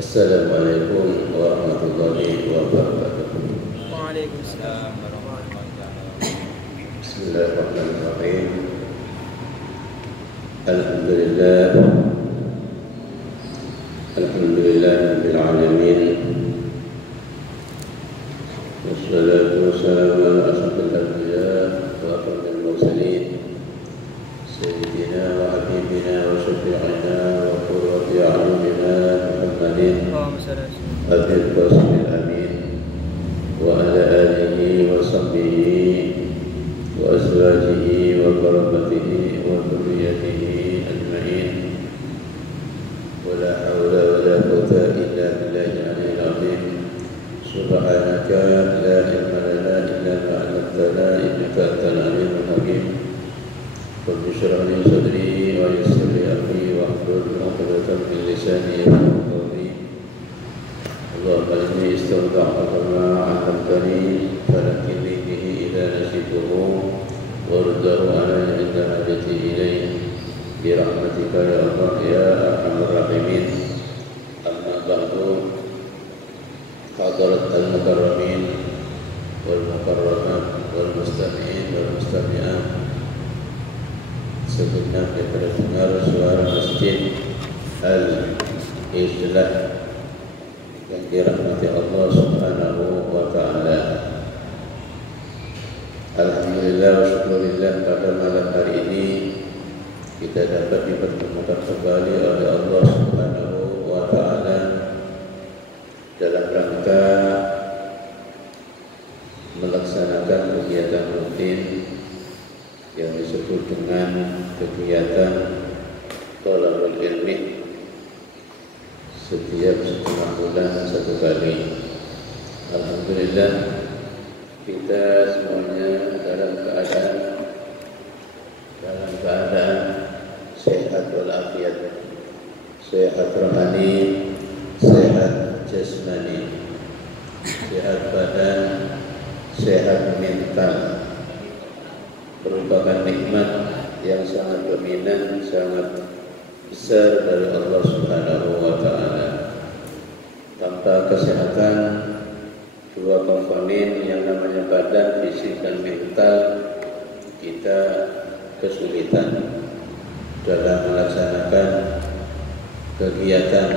Assalamualaikum warahmatullahi wabarakatuh. Waalaikumsalam warahmatullahi wabarakatuh. Bismillahirrahmanirrahim. Alhamdulillah Rabbil alamin. Wassalatu wassalamu ala asyrafil anbiya wa akramil mursalin sayyidina wa habibina wa syafi'ina wa qurrati a'yunina Muhammadin Abil Qasimil Amin wa ala alihi wa sahbihi wa azwajihi wa karamatihi wa dhurriyyatihi ajma'in. Wa la hawla wa la quwwata illa billahi al-'aliyyil 'azim. Subhanaka la ilma lana illa ma 'allamtana innaka antal 'alimul hakim. Rabbi shrah li sadri wa yassir li amri wahlul 'uqdatam min lisani yafqahu qawli. Allahumma inni istawda'tuka ma 'allamtani falakinni bihi idza nasituhu waruddahu 'alayya 'inda hajati ilayhi bi rahmatika ya Allah ya arhamar rahimin. Amma ba'du, hadirat al-mukarramin wal mukarramat wal mustami'in wal mustami'at, segenap daripada dengar suara masjid Al-Islah yang dirahmati Allah Subhanahu wa ta'ala. Alhamdulillah wa syukurillah, pada malam hari ini kita dapat dipertemukan kembali oleh Allah Subhanahu wa ta'ala dalam rangka melaksanakan kegiatan rutin yang disebut dengan kegiatan thalabul ilmi setiap setengah bulan satu kali. Alhamdulillah kita semuanya dalam keadaan sehat walafiat, sehat rohani, sehat jasmani, sehat badan, sehat mental, merupakan nikmat yang sangat dominan, sangat besar dari Allah Subhanahu wa ta'ala. Tanpa kesehatan, dua komponen yang namanya badan, fisik dan mental, kita kesulitan dalam melaksanakan kegiatan.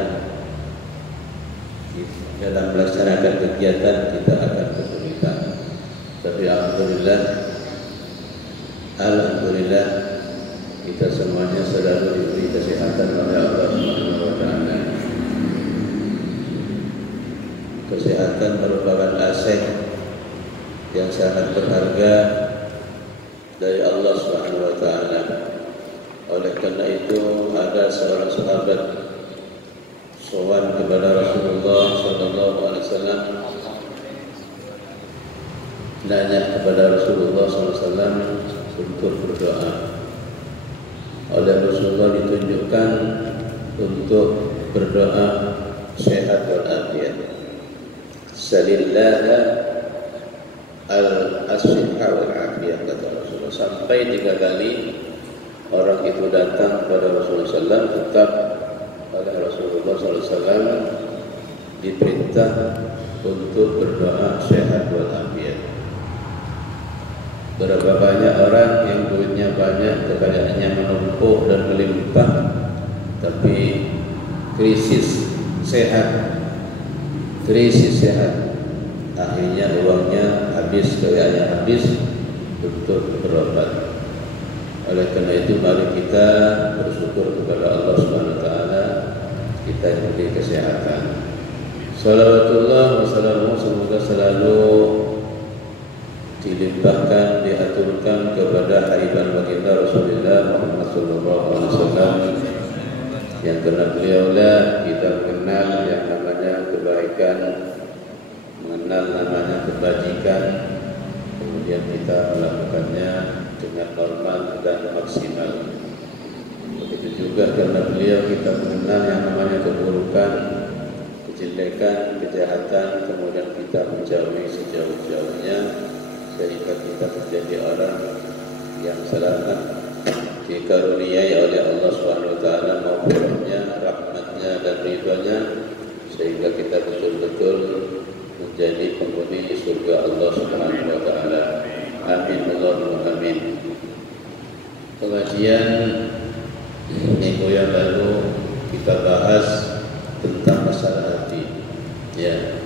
Dalam melaksanakan kegiatan kita akan kesulitan. Tapi Alhamdulillah kita semuanya selalu diberi kesehatan oleh Allah Subhanahu wa ta'ala. Kesehatan merupakan aset yang sangat berharga dari Allah Subhanahu wa ta'ala. Oleh karena itu ada seorang sahabat sowan kepada Rasulullah sallallahu alaihi wasallam, nanya kepada Rasulullah sallallahu alaihi wasallam untuk berdoa. Oleh Rasulullah ditunjukkan untuk berdoa sehat walafiat. Salillaha al-asihha wal-afiyah, kata Rasulullah. Sampai 3 kali orang itu datang kepada Rasulullah SAW, tetap oleh Rasulullah SAW diperintah untuk berdoa sehat walafiat. Berapa banyak orang yang duitnya banyak, kekayaannya menumpuk dan melimpah, tapi krisis sehat, akhirnya uangnya habis, kekayaannya habis untuk berobat. Oleh karena itu mari kita bersyukur kepada Allah Subhanahu wa ta'ala, kita diberi kesehatan. Salawatullah wa salamu semoga selalu dilimpahkan, diaturkan kepada hariban baginda Rasulullah Muhammad sallallahu alaihi wasallam, yang karena beliaulah kita mengenal yang namanya kebaikan, mengenal namanya kebajikan, kemudian kita melakukannya dengan normal dan maksimal. Begitu juga karena beliau kita mengenal yang namanya keburukan, kejelekan, kejahatan, kemudian kita menjauhi sejauh-jauhnya, sehingga kita menjadi orang yang selamat, dikaruniai oleh Allah SWT maghfirahnya, rahmatnya dan ridhonya, sehingga kita betul-betul menjadi penghuni surga Allah Subhanahu wa taala. Amin Allahumma amin. Pengajian minggu yang lalu kita bahas tentang masalah hati. Ya,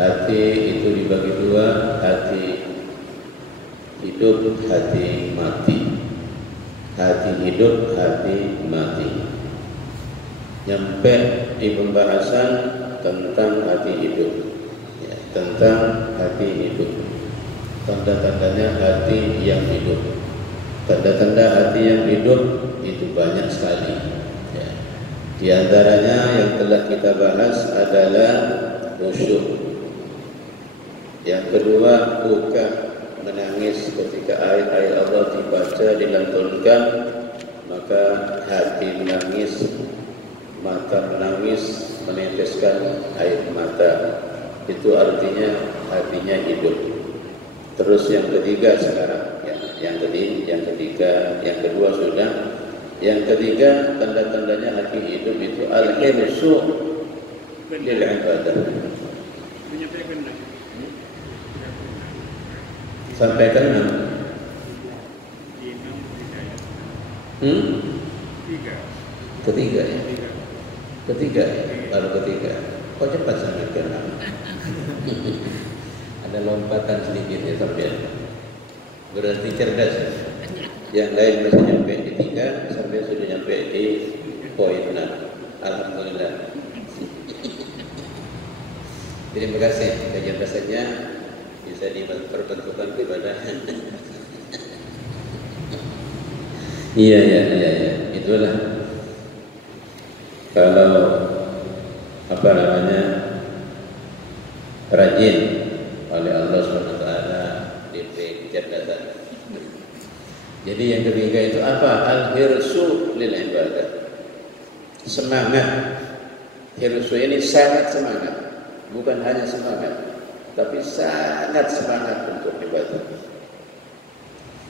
hati itu dibagi dua, hati hidup, hati mati. Hati hidup, hati mati. Nyampe di pembahasan tentang hati hidup, ya, tentang hati hidup. Tanda-tandanya hati yang hidup. Tanda-tanda hati yang hidup itu banyak sekali. Ya. Di antaranya yang telah kita bahas adalah khusyuk. Yang kedua, buka, menangis ketika ayat-ayat Allah dibaca, dilantunkan, maka hati menangis, mata menangis, meneteskan air mata. Itu artinya hatinya hidup. Terus yang ketiga sekarang, yang kedua sudah. Yang ketiga, tanda-tandanya hati hidup itu al-hirsu lil ibadah. Sampai ke 6. Ketiga ya. Ketiga, baru ketiga. Kok cepat sampai ke 6? Ada lompatan sedikit ya sampai. Berarti cerdas. Yang lain masih nyampe di 3, sampai sudah nyampe di poin 6. Alhamdulillah. Terima kasih. Kajian bahasanya bisa diperbentukkan kepada. Iya. Itulah. Kalau rajin oleh Allah SWT diberi kecerdasan. Jadi yang ketiga itu apa? Al-hirsu lil ibadah. Semangat. Hirsu ini sangat semangat. Bukan hanya semangat, tapi sangat semangat untuk ibadah.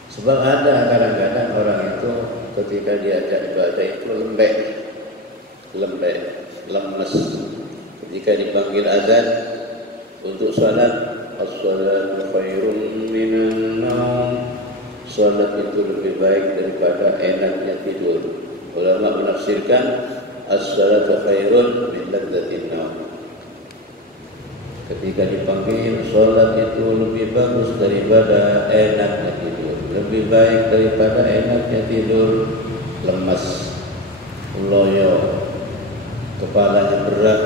Sebab ada kadang-kadang orang itu ketika diajak ibadah itu lembek, lemes. Ketika dipanggil azan untuk salat, as-salatu khairun minan naum. Salat itu lebih baik daripada enaknya tidur. Ulama menafsirkan as-salatu khairun min ladzatin naum. Ketika dipanggil, salat itu lebih bagus daripada enaknya tidur, lebih baik daripada enaknya tidur. Lemas, loyo, kepalanya berat,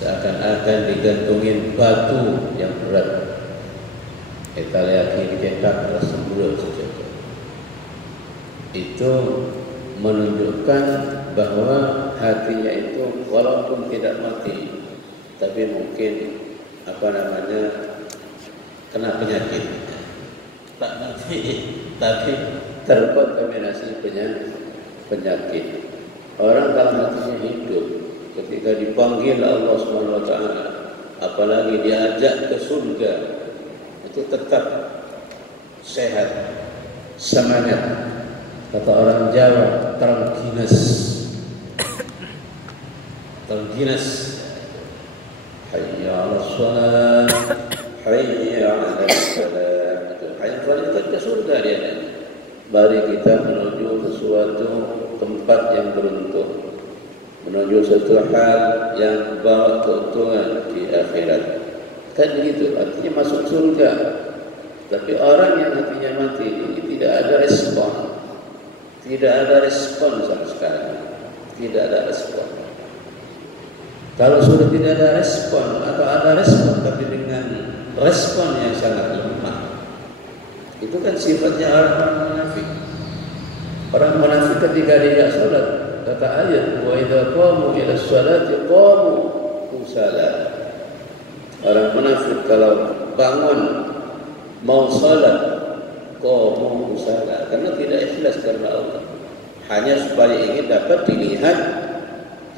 seakan-akan digantungin batu yang berat. Kita yakin dicetak rasa bulat saja. Itu menunjukkan bahwa hatinya itu walaupun tidak mati, tapi mungkin kena penyakit. Tak mati, tapi terkontaminasi penyakit. Orang kalau hatinya hidup, ketika dipanggil Allah SWT, apalagi diajak ke surga, itu tetap sehat, semangat. Kata orang Jawa, terginas. Hayya 'alas shalah, hayya 'alal falah. Hayya 'alal falah ke surga dia. Mari kita menuju ke suatu tempat yang beruntung, menuju suatu hal yang bawa keuntungan di akhirat. Kan begitu, artinya masuk surga. Tapi orang yang hatinya mati ini tidak ada respon. Tidak ada respon sama sekali. Tidak ada respon. Kalau sudah tidak ada respon atau ada respon tapi dengan respon yang sangat lemah, itu kan sifatnya orang munafik. Orang munafik ketika dia sholat, kata ayat, wa idza qamu ila sholati qamu kusala. Orang munafik kalau bangun mau sholat, qamu kusala, karena tidak ikhlas karena Allah. Hanya supaya ingin dapat dilihat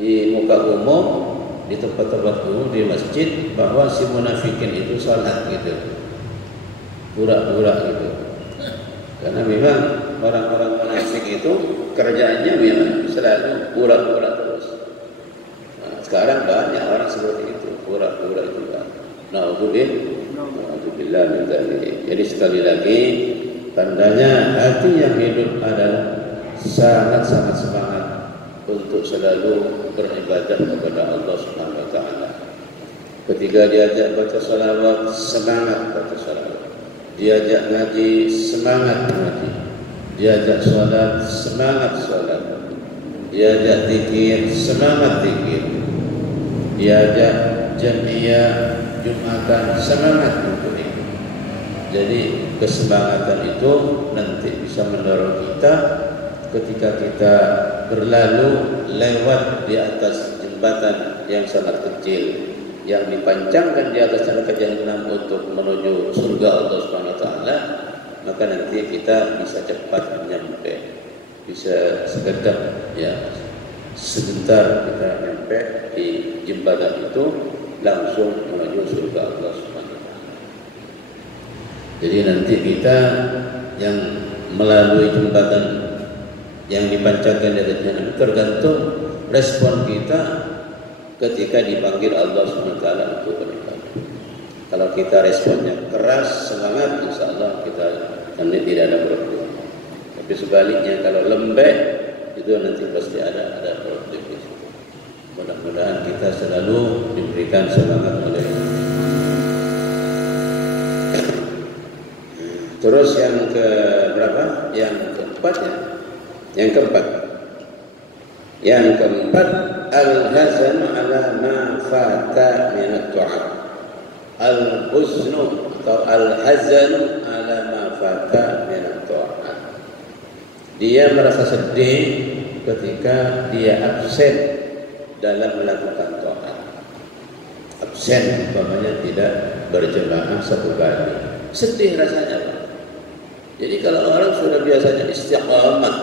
di muka umum, di tempat-tempat umum, di masjid, bahwa si munafikin itu salat gitu, pura-pura gitu. Karena memang orang-orang munafik itu kerjanya memang selalu pura-pura terus. Nah, sekarang banyak orang sebut pura-pura itu kan. Na'udzubillah min dzalik. Jadi sekali lagi tandanya hati yang hidup adalah sangat-sangat semangat untuk selalu beribadah kepada Allah Subhanahu wa taala. Ketika diajak baca salawat, semangat baca salawat. Diajak ngaji, semangat ngaji. Diajak salat, semangat salat. Diajak zikir, semangat zikir. Diajak jamiah Jumatan, semangat untuk itu. Jadi kesemangatan itu nanti bisa mendorong kita ketika kita berlalu lewat di atas jembatan yang sangat kecil yang dipancangkan di atas neraka jahanam untuk menuju surga Allah Subhanahu wa taala, maka nanti kita bisa cepat nyampe, bisa sekedap ya sebentar kita nyampe di jembatan itu langsung menuju surga Allah Subhanahu wa taala. Jadi nanti kita yang melalui jembatan yang dipancangkan di atas jahanam tergantung respon kita ketika dipanggil Allah Subhanahu wa taala untuk beribadah. Kalau kita responnya keras, semangat, insyaallah kita nanti tidak ada problem. Tapi sebaliknya kalau lembek itu nanti pasti ada problem. Mudah-mudahan kita selalu diberikan semangat oleh Allah. Terus yang ke berapa? Yang keempat ya. Yang keempat al-hazan ala ma fata min at-ta'at. Al-huznu atau al-hazan ala ma fata min at-ta'at. Dia merasa sedih ketika dia absen dalam melakukan taat. Absen umpamanya tidak berjemaah satu kali. Sedih rasanya, Pak. Jadi kalau orang sudah biasanya istiqamah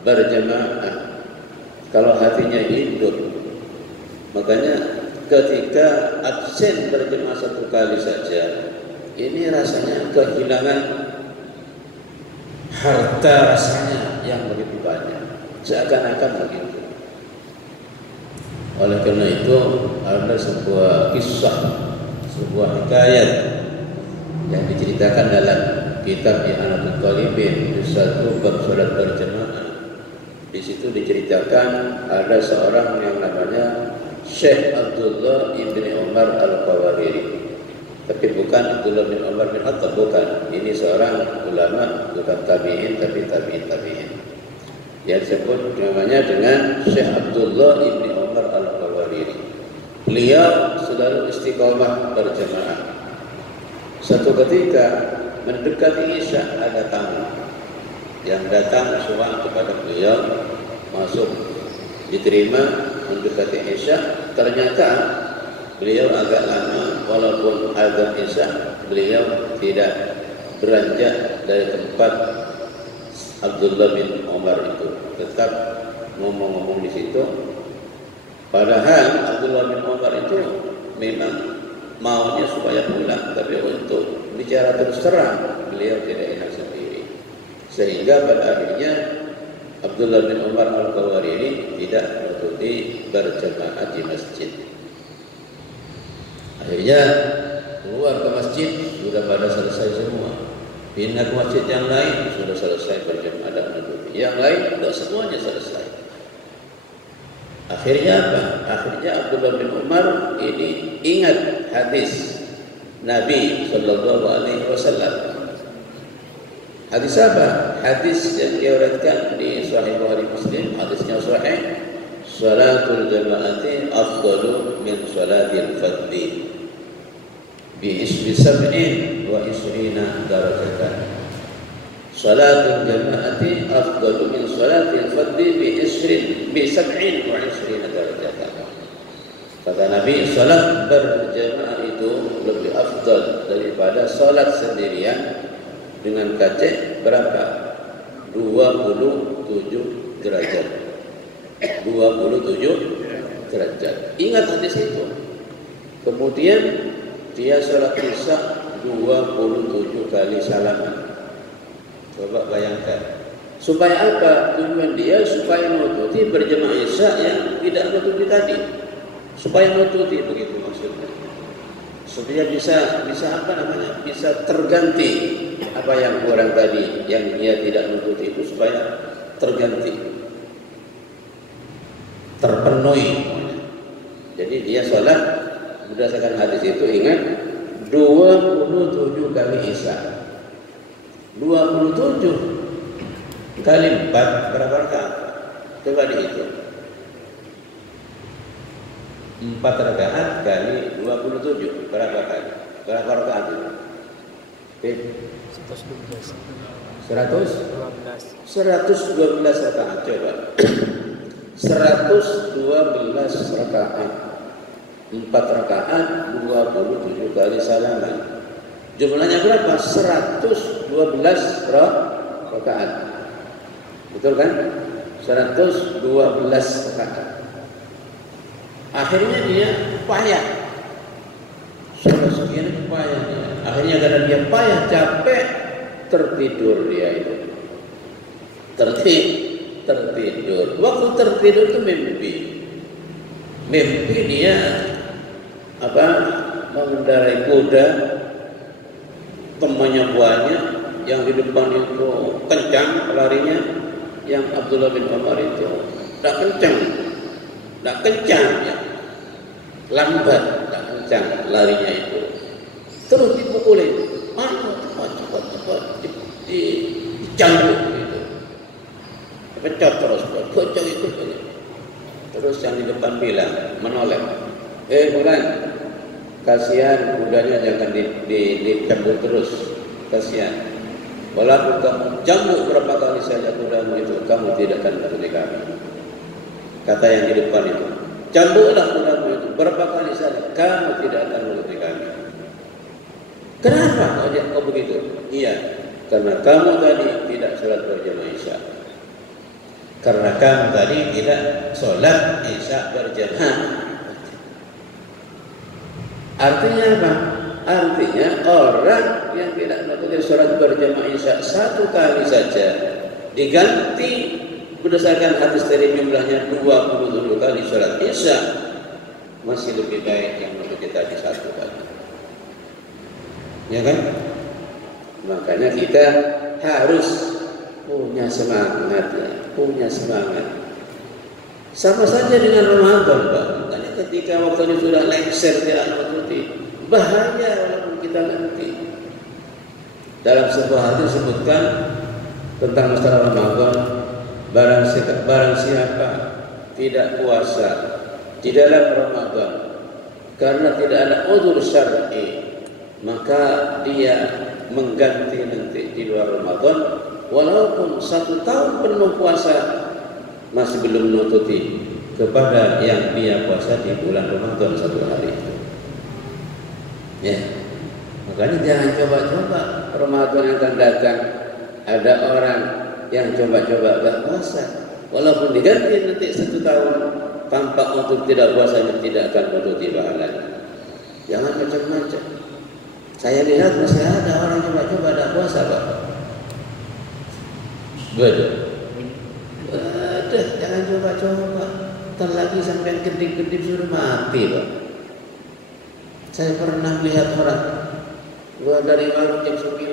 berjemaah, kalau hatinya hidup, makanya ketika absen berjemaah satu kali saja, ini rasanya kehilangan harta rasanya yang begitu banyak, seakan-akan begitu. Oleh karena itu ada sebuah kisah, sebuah hikayat yang diceritakan dalam kitab I'anatul Talibin juz 1 bab salat berjemaah. Di situ diceritakan ada seorang yang namanya Syekh Abdullah ibni Umar Al-Qawariri. Tapi bukan Abdullah bin Umar bin Khattab, bukan. Ini seorang ulama, bukan tabi'in tapi tabi'in. Yang disebut namanya dengan Syekh Abdullah ibni Umar Al-Qawariri. Beliau selalu istiqamah berjemaah. Suatu ketika mendekati Isya ada tamu yang datang suara kepada beliau masuk, diterima mendekati Isya. Ternyata beliau agak lama, walaupun azan Isya beliau tidak beranjak dari tempat Abdullah bin Umar itu, tetap ngomong-ngomong di situ. Padahal Abdullah bin Umar itu memang maunya supaya pulang, tapi untuk bicara terus terang beliau tidak enak sendiri, sehingga pada akhirnya Abdullah bin Umar Al-Qawariri tidak mengikuti berjemaah di masjid. Akhirnya keluar ke masjid, sudah pada selesai semua. Pindah ke masjid yang lain, sudah selesai berjemaah dan mengikuti. Yang lain sudah semuanya selesai. Akhirnya apa? Akhirnya Abdullah bin Umar ini ingat hadis Nabi Sallallahu Alaihi Wasallam. Hadis apa? Hadis yang diriwayatkan di Sahih Bukhari Muslim. Hadisnya sahih. Salatul jamaati afdalu min salatil fardhi bi sab'in wa isrina darajatan. Salatul jamaati afdalu min salatil fardhi bi sab'in wa isrina darajatan. Kata Nabi, salat berjamaah itu lebih afdal daripada salat sendirian dengan kacek berapa? 27 derajat. 27 derajat. Ingat hadis itu. Kemudian dia salat Isya 27 kali salaman. Coba bayangkan. Supaya apa? Tujuan dia supaya mengikuti berjemaah Isya yang tidak menutupi tadi. supaya nututi, begitu maksudnya. Supaya bisa apa namanya? Bisa terganti apa yang orang tadi yang dia tidak nututi itu, supaya terganti, terpenuhi. Jadi dia sholat berdasarkan hadis itu, ingat 27 kali isya. 27 kali 4 berapa rakaat? Coba dihitung. 4 rakaat kali 27 berapa kali? Berapa rakaat itu? 112 rakaat. Coba 112 rakaat, 4 rakaat 27 kali salaman. Jumlahnya berapa? 112 rakaat. Betul kan? 112 rakaat. Akhirnya dia payah. Sudah sekian payahnya. Akhirnya karena dia payah, capek, tertidur dia itu. Tertidur. Waktu tertidur itu mimpi dia mengendarai kuda, temannya banyak, yang di depan itu kencang larinya, yang Abdullah bin Umar itu tak kencang ya, lambat, tak kencang larinya itu. Terus dipukulin, cepat, dicambuk gitu, pecah terus, gocok itu. Terus yang di depan bilang, menoleh, bukan, kasihan kudanya, jangan dicambuk terus, kasihan. Walaupun kamu cambuk berapa kali saja kudamu itu, kamu tidak akan menututi kami. Kata yang di depan itu, cambuklah kudamu itu berapa kali saja, kamu tidak akan menututi kami. Kenapa kau begitu? Iya, karena kamu tadi tidak sholat berjamaah isya. Karena kamu tadi tidak sholat isya berjamaah. Artinya apa? Artinya orang yang tidak melakukan sholat berjamaah isya 1 kali saja diganti berdasarkan hadis tadi jumlahnya 27 kali sholat isya, masih lebih baik yang melakukan tadi 1 kali. Ya kan? Makanya kita harus punya semangat ya, punya semangat. Sama saja dengan Ramadan, Pak. Makanya ketika waktunya sudah lengser tidak menututi, bahaya walaupun kita nanti. Dalam sebuah hadis disebutkan tentang masalah Ramadan, barang siapa tidak puasa di dalam Ramadan karena tidak ada udzur syar'i, maka dia mengganti nanti di luar Ramadan, walaupun 1 tahun penuh puasa masih belum menututi kepada yang dia puasa di bulan Ramadan 1 hari itu. Ya, makanya jangan coba-coba Ramadan yang akan datang ada orang yang coba-coba gak puasa, walaupun diganti nanti 1 tahun tampak untuk tidak puasanya tidak akan menututi pahalanya. Jangan macam-macam. Saya lihat masih ada orang coba-coba ada puasa, Pak. Betul. Jangan coba-coba. Ntar lagi sampai kedip-kedip sudah mati, Pak. Saya pernah melihat orang gua dari malam jam 9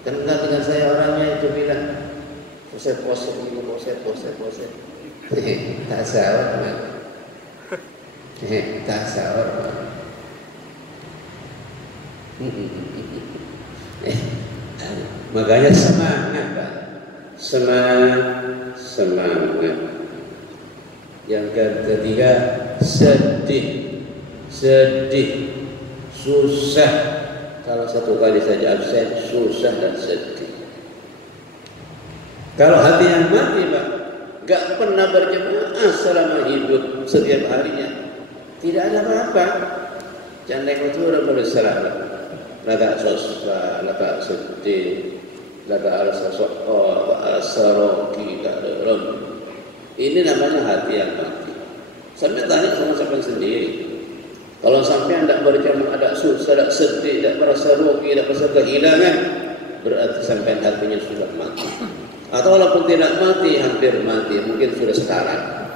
kenal dengan saya, orangnya itu bilang pose tak sahur, tak sahur. Makanya semangat, Pak. Semangat. Yang ketiga, sedih, susah. Kalau 1 kali saja absen, susah dan sedih. Kalau hati yang mati, Pak, gak pernah berjamaah selama hidup setiap harinya, tidak ada apa-apa. Candai kotor bersalah. Laka sosfa, laka sedih, laka alasa so'o, asaroki, laka rum. Ini namanya hati yang mati. Sampai tanya sama sampai sendiri. Kalau sampai tidak berjamaah, ada susah, ada sedih, tidak merasa rugi, tidak merasa kehilangan, berarti sampai hatinya sudah mati. Atau walaupun tidak mati, hampir mati, mungkin sudah sekarat.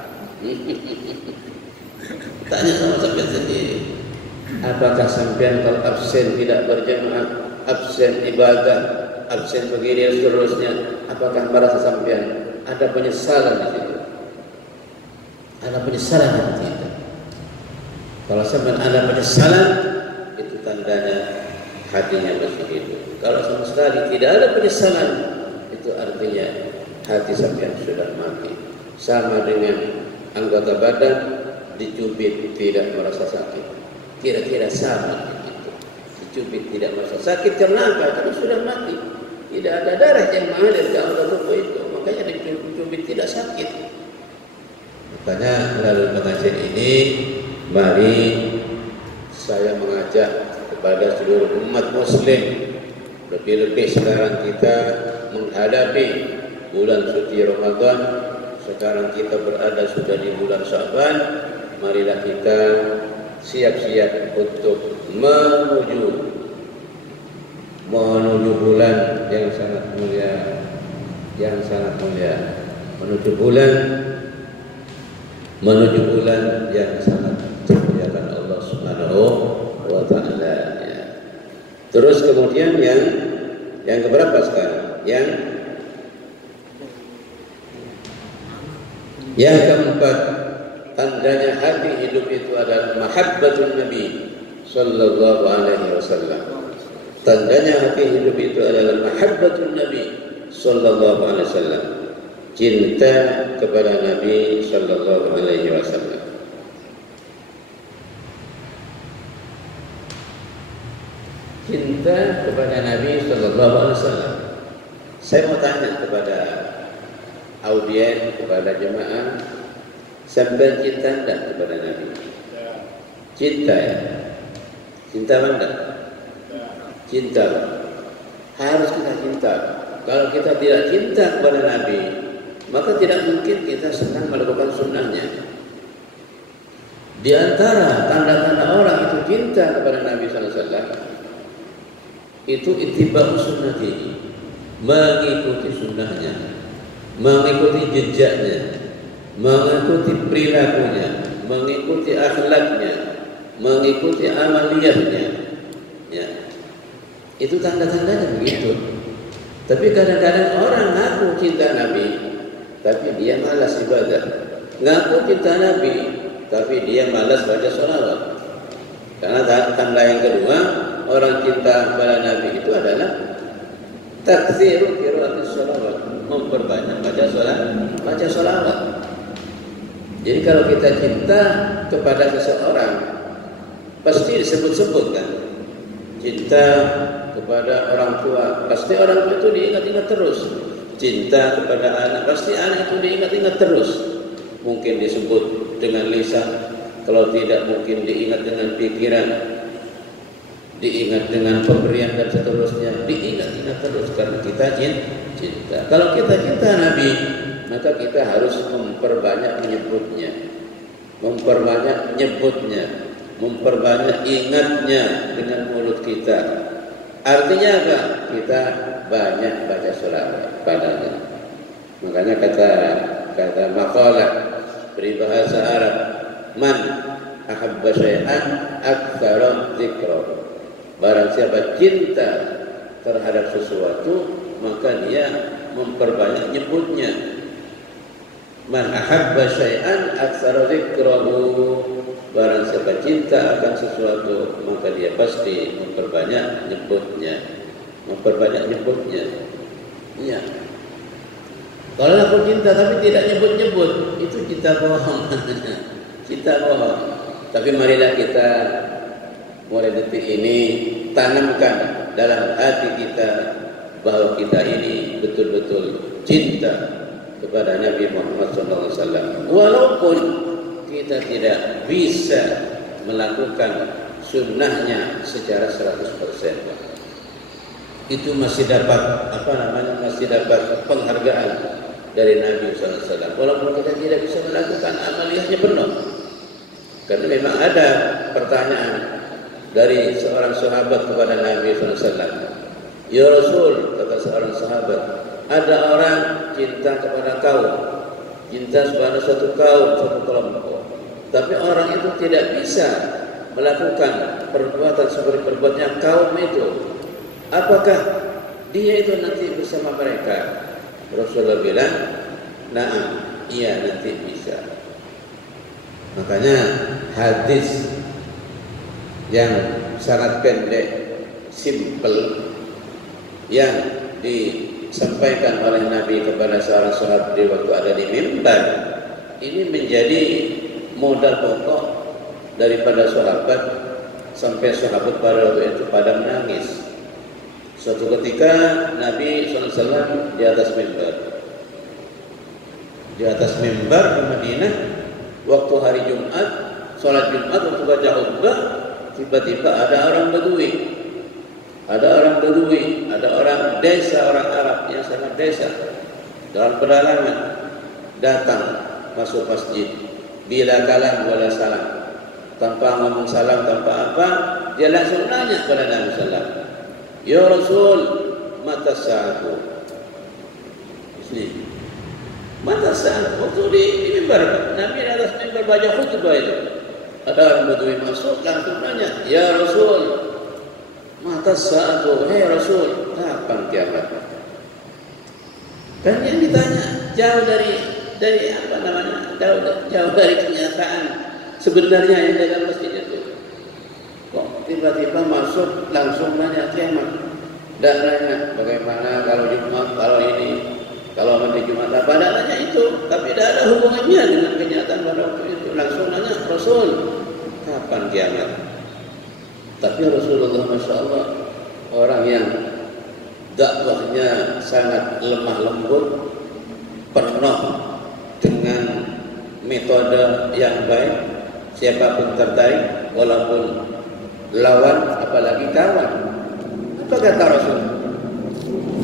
Tanya sama sampean sendiri. Apakah sampean kalau absen tidak berjamaah, absen ibadah, absen begini dan seterusnya, apakah merasa sampean ada penyesalan di situ? Ada penyesalan hati kita. Kalau sampean ada penyesalan, itu tandanya hatinya masih hidup. Kalau sama sekali tidak ada penyesalan, itu artinya hati sampean sudah mati. Sama dengan anggota badan dicubit tidak merasa sakit. Kira-kira sama begitu. Dicubit tidak merasa sakit karena apa? Karena sudah mati. Tidak ada darah yang mengalir ke anggota tubuh itu. Makanya dicubit tidak sakit. Makanya melalui pengajian ini, mari saya mengajak kepada seluruh umat muslim, lebih-lebih sekarang kita menghadapi bulan suci Ramadan. Sekarang kita berada sudah di bulan Sya'ban. Marilah kita siap-siap untuk menuju bulan yang sangat mulia, menuju bulan yang sangat dimuliakan Allah Subhanahu wa taala. Terus kemudian yang keberapa sekarang? Yang keempat, tandanya hati hidup itu adalah mahabbatun Nabi sallallahu alaihi wasallam. Tandanya hati hidup itu adalah mahabbatun Nabi sallallahu alaihi wasallam. Cinta kepada Nabi sallallahu alaihi wasallam. Cinta kepada Nabi sallallahu alaihi wasallam. Saya mau tanya kepada audien, kepada jemaah, sampai cinta enggak kepada Nabi? Cinta ya? Cinta enggak? Cinta. Harus kita cinta. Kalau kita tidak cinta kepada Nabi, maka tidak mungkin kita senang melakukan sunnahnya. Di antara tanda-tanda orang itu cinta kepada Nabi sallallahu alaihi wasallam itu ittiba'u sunnatihi, mengikuti sunnahnya, mengikuti jejaknya, mengikuti perilakunya, mengikuti akhlaknya, mengikuti amaliyahnya. Ya. Itu tanda-tandanya begitu. Tapi kadang-kadang orang ngaku cinta Nabi, tapi dia malas ibadah. Ngaku cinta Nabi, tapi dia malas baca sholawat. Karena tanda yang kedua, orang cinta kepada Nabi itu adalah taksiru qiraatis sholawat, memperbanyak baca sholawat. Jadi kalau kita cinta kepada seseorang, pasti disebut-sebut kan. Cinta kepada orang tua, pasti orang tua itu diingat-ingat terus. Cinta kepada anak, pasti anak itu diingat-ingat terus. Mungkin disebut dengan lisan, kalau tidak mungkin diingat dengan pikiran, diingat dengan pemberian dan seterusnya, diingat-ingat terus karena kita cinta. Kalau kita cinta Nabi, maka kita harus memperbanyak menyebutnya, memperbanyak nyebutnya, memperbanyak ingatnya dengan mulut kita. Artinya apa? Kita banyak baca sholawat padanya. Makanya kata maqalah peribahasa Arab, man ahabba syai'an aktsara dzikrahu. Barang siapa cinta terhadap sesuatu, maka dia memperbanyak nyebutnya. Man ahabba syai'an aktsara dzikrahu. Barang siapa cinta akan sesuatu, maka dia pasti memperbanyak nyebutnya. Iya. Kalau aku cinta tapi tidak nyebut-nyebut, itu kita bohong. Kita bohong. Tapi marilah kita mulai detik ini tanamkan dalam hati kita bahwa kita ini betul-betul cinta kepada Nabi Muhammad SAW. Walaupun kita tidak bisa melakukan sunnahnya secara 100%, itu masih dapat masih dapat penghargaan dari Nabi SAW. Walaupun kita tidak bisa melakukan amaliyahnya penuh, karena memang ada pertanyaan dari seorang sahabat kepada Nabi SAW. Ya Rasul, kata seorang sahabat, ada orang cinta kepada kaum, cinta kepada suatu kaum, suatu kelompok. Tapi orang itu tidak bisa melakukan perbuatan seperti perbuatan kaum itu. Apakah dia itu nanti bersama mereka? Rasulullah bilang, "Na'am, iya nanti bisa." Makanya hadis yang sangat pendek, simple, yang disampaikan oleh Nabi kepada seorang sahabat di waktu ada di mimbar, ini menjadi modal pokok daripada sahabat sampai sahabat pada waktu itu pada menangis. Suatu ketika Nabi SAW di atas mimbar di Madinah waktu hari Jumat, sholat Jumat waktu baca khutbah, tiba-tiba ada orang Badui, ada orang desa, orang Arab yang sangat desa dalam pedalaman datang masuk masjid bila kalam wala salam, tanpa ngomong salam, tanpa apa, dia langsung nanya kepada Nabi SAW, "Ya Rasul, mata sa'atu?" Ini mata sa'atu waktu di mimbar Nabi di atas mimbar baca khutbah itu. Ada orang Badui masuk langsung nanya, "Ya Rasul, mata sa'atu?" "Hei Rasul, kapan kiamat?" Kan yang ditanya jauh dari apa namanya? Jauh dari kenyataan sebenarnya yang dalam masjid itu. Kok tiba-tiba masuk langsung nanya kiamat? Tidak nanya bagaimana kalau Jumat, kalau ini, kalau nanti Jumat apa, tidak nanya itu. Tapi tidak ada hubungannya dengan kenyataan pada waktu itu. Langsung nanya, "Rasul, kapan kiamat?" Tapi Rasulullah Masya Allah orang yang dakwahnya sangat lemah lembut, penuh dengan metode yang baik. Siapapun tertarik, walaupun lawan, apalagi kawan. Apa kata Rasul?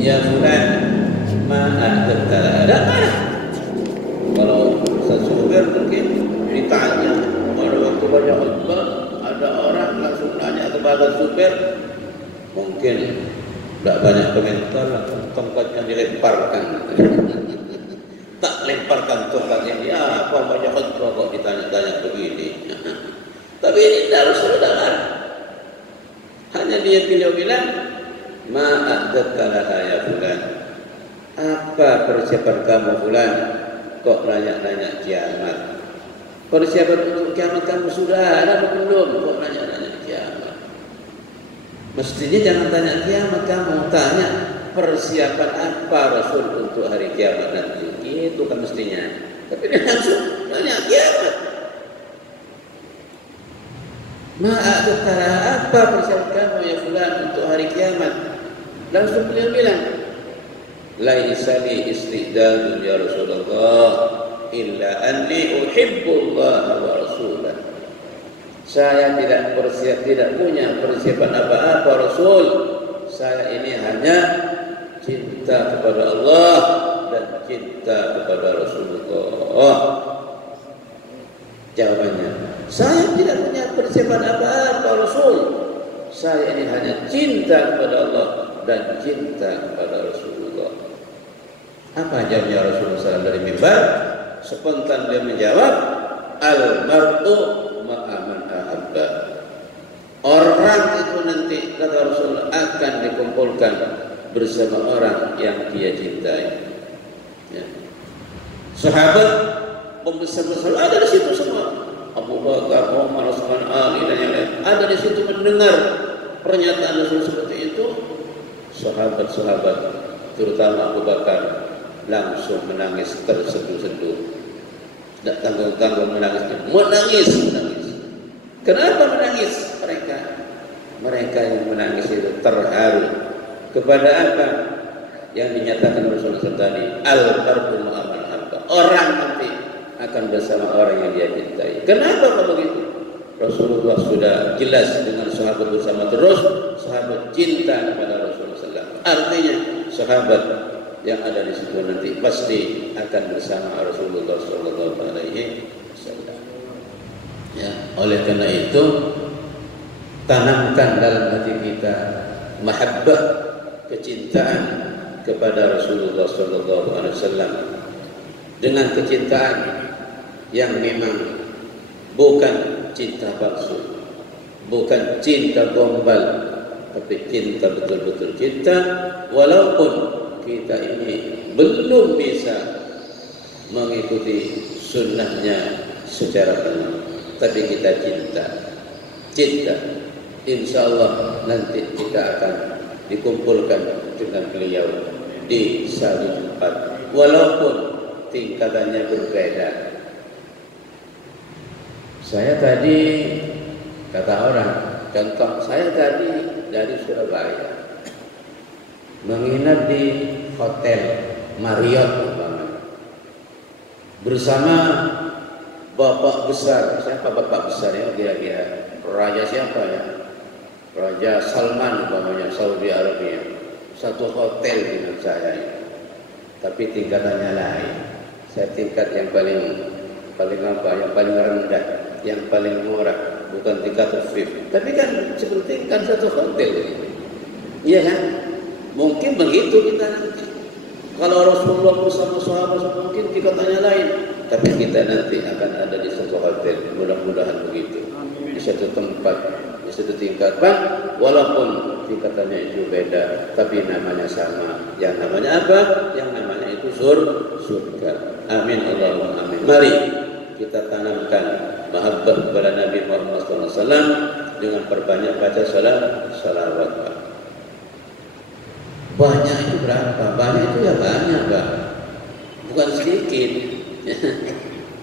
"Ya fulan, ma'adzabta." Ada mana? Kalau sesubir mungkin ditanya pada waktu banyak khutbah, ada orang langsung nanya kepada supir, mungkin tidak banyak komentar, tongkatnya dilemparkan. Tak lemparkan tongkatnya dia, apa banyak khutbah kok ditanya-tanya begini. Tapi ini tidak Rasulullah. Hanya beliau bilang, "Ma'adzabta laha ya fulan." Apa persiapan kamu fulan? Kok nanya-nanya kiamat? Persiapan untuk kiamat kamu sudah ada atau belum? Kok nanya-nanya kiamat? Mestinya jangan tanya kiamat, kamu tanya persiapan apa Rasul untuk hari kiamat nanti. Itu kan mestinya. Tapi dia langsung nanya kiamat. Apa persiapan kamu ya fulan untuk hari kiamat? Langsung beliau bilang, "Laisa li istidadun ya Rasulullah illa anni uhibbullah wa rasulah." Saya tidak punya persiapan apa-apa Rasul. Saya ini hanya cinta kepada Allah dan cinta kepada Rasulullah. Jawabannya, saya tidak punya persiapan apa-apa Rasul. Saya ini hanya cinta kepada Allah dan cinta kepada Rasulullah. Apa jawabnya Rasulullah SAW dari mimbar? Spontan dia menjawab, "Al-mar'u ma'aman ahabba." Orang itu nanti, kata Rasulullah, akan dikumpulkan bersama orang yang dia cintai. Ya. Sahabat pembesar-besar ada di situ semua. Abu Bakar, Umar, Utsman, Ali dan yang lain ada di situ mendengar pernyataan Rasul seperti itu. Sahabat-sahabat, terutama Abu Bakar, langsung menangis terseduh-seduh. Tidak tanggung-tanggung menangis. Kenapa menangis? Mereka yang menangis itu terharu kepada apa yang dinyatakan Rasulullah SAW tadi, "Al-mar'u ma'aman ahabba." Orang nanti akan bersama orang yang dia cintai. Kenapa kalau begitu? Rasulullah sudah jelas dengan sahabat bersama terus, sahabat cinta kepada Rasulullah SAW. Artinya sahabat yang ada di situ nanti pasti akan bersama Rasulullah SAW. Ya, oleh karena itu tanamkan dalam hati kita mahabbah, kecintaan kepada Rasulullah SAW dengan kecintaan yang memang bukan cinta palsu, bukan cinta gombal, tapi cinta betul-betul cinta. Walaupun kita ini belum bisa mengikuti sunnahnya secara penuh, tapi kita cinta. Insya Allah nanti kita akan dikumpulkan dengan beliau di satu tempat, walaupun tingkatannya berbeda. Saya tadi, kata orang, contoh, saya tadi dari Surabaya menginap di hotel Marriott bersama bapak besar. Siapa bapak besar ya kira-kira? Raja siapa ya? Raja Salman umpamanya, Saudi Arabia. Satu hotel dengan saya ini. Tapi tingkatannya lain. Saya tingkat yang paling apa? Yang paling rendah, yang paling murah, bukan tingkat VIP. Tapi kan seperti kan satu hotel ini. Iya kan? Mungkin begitu kita nanti. Kalau Rasulullah bersama sahabat mungkin tingkatannya lain. Tapi kita nanti akan ada di satu hotel. Mudah-mudahan begitu. Di satu tempat, di satu tingkatan, walaupun tingkatannya itu beda, tapi namanya sama. Yang namanya apa? Yang namanya itu surga. Amin Allahumma amin. Mari kita tanamkan mahabbah kepada Nabi Muhammad SAW dengan perbanyak baca salawat. Banyak itu berapa? Banyak itu ya banyak, Pak. Bukan sedikit.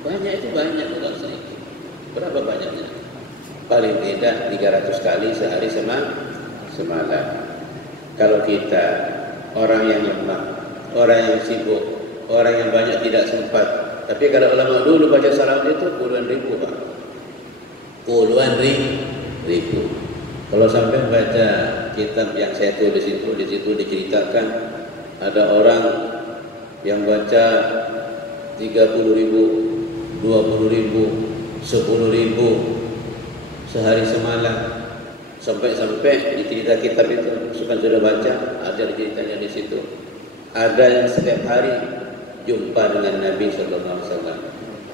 Banyak itu banyak, bukan sedikit. Berapa banyaknya? Paling tidak 300 kali sehari semalam. Kalau kita orang yang lemah, orang yang sibuk, orang yang banyak tidak sempat. Tapi kalau ulama dulu baca salawat itu puluhan ribu, Pak. Puluhan ribu. Kalau sampai baca kitab yang saya tulis itu, di situ diceritakan ada orang yang baca 30 ribu, 20 ribu, 10 ribu sehari semalam. Sampai di cerita kitab itu sudah baca, ada ceritanya di situ. Ada yang setiap hari jumpa dengan Nabi Sallallahu Alaihi Wasallam.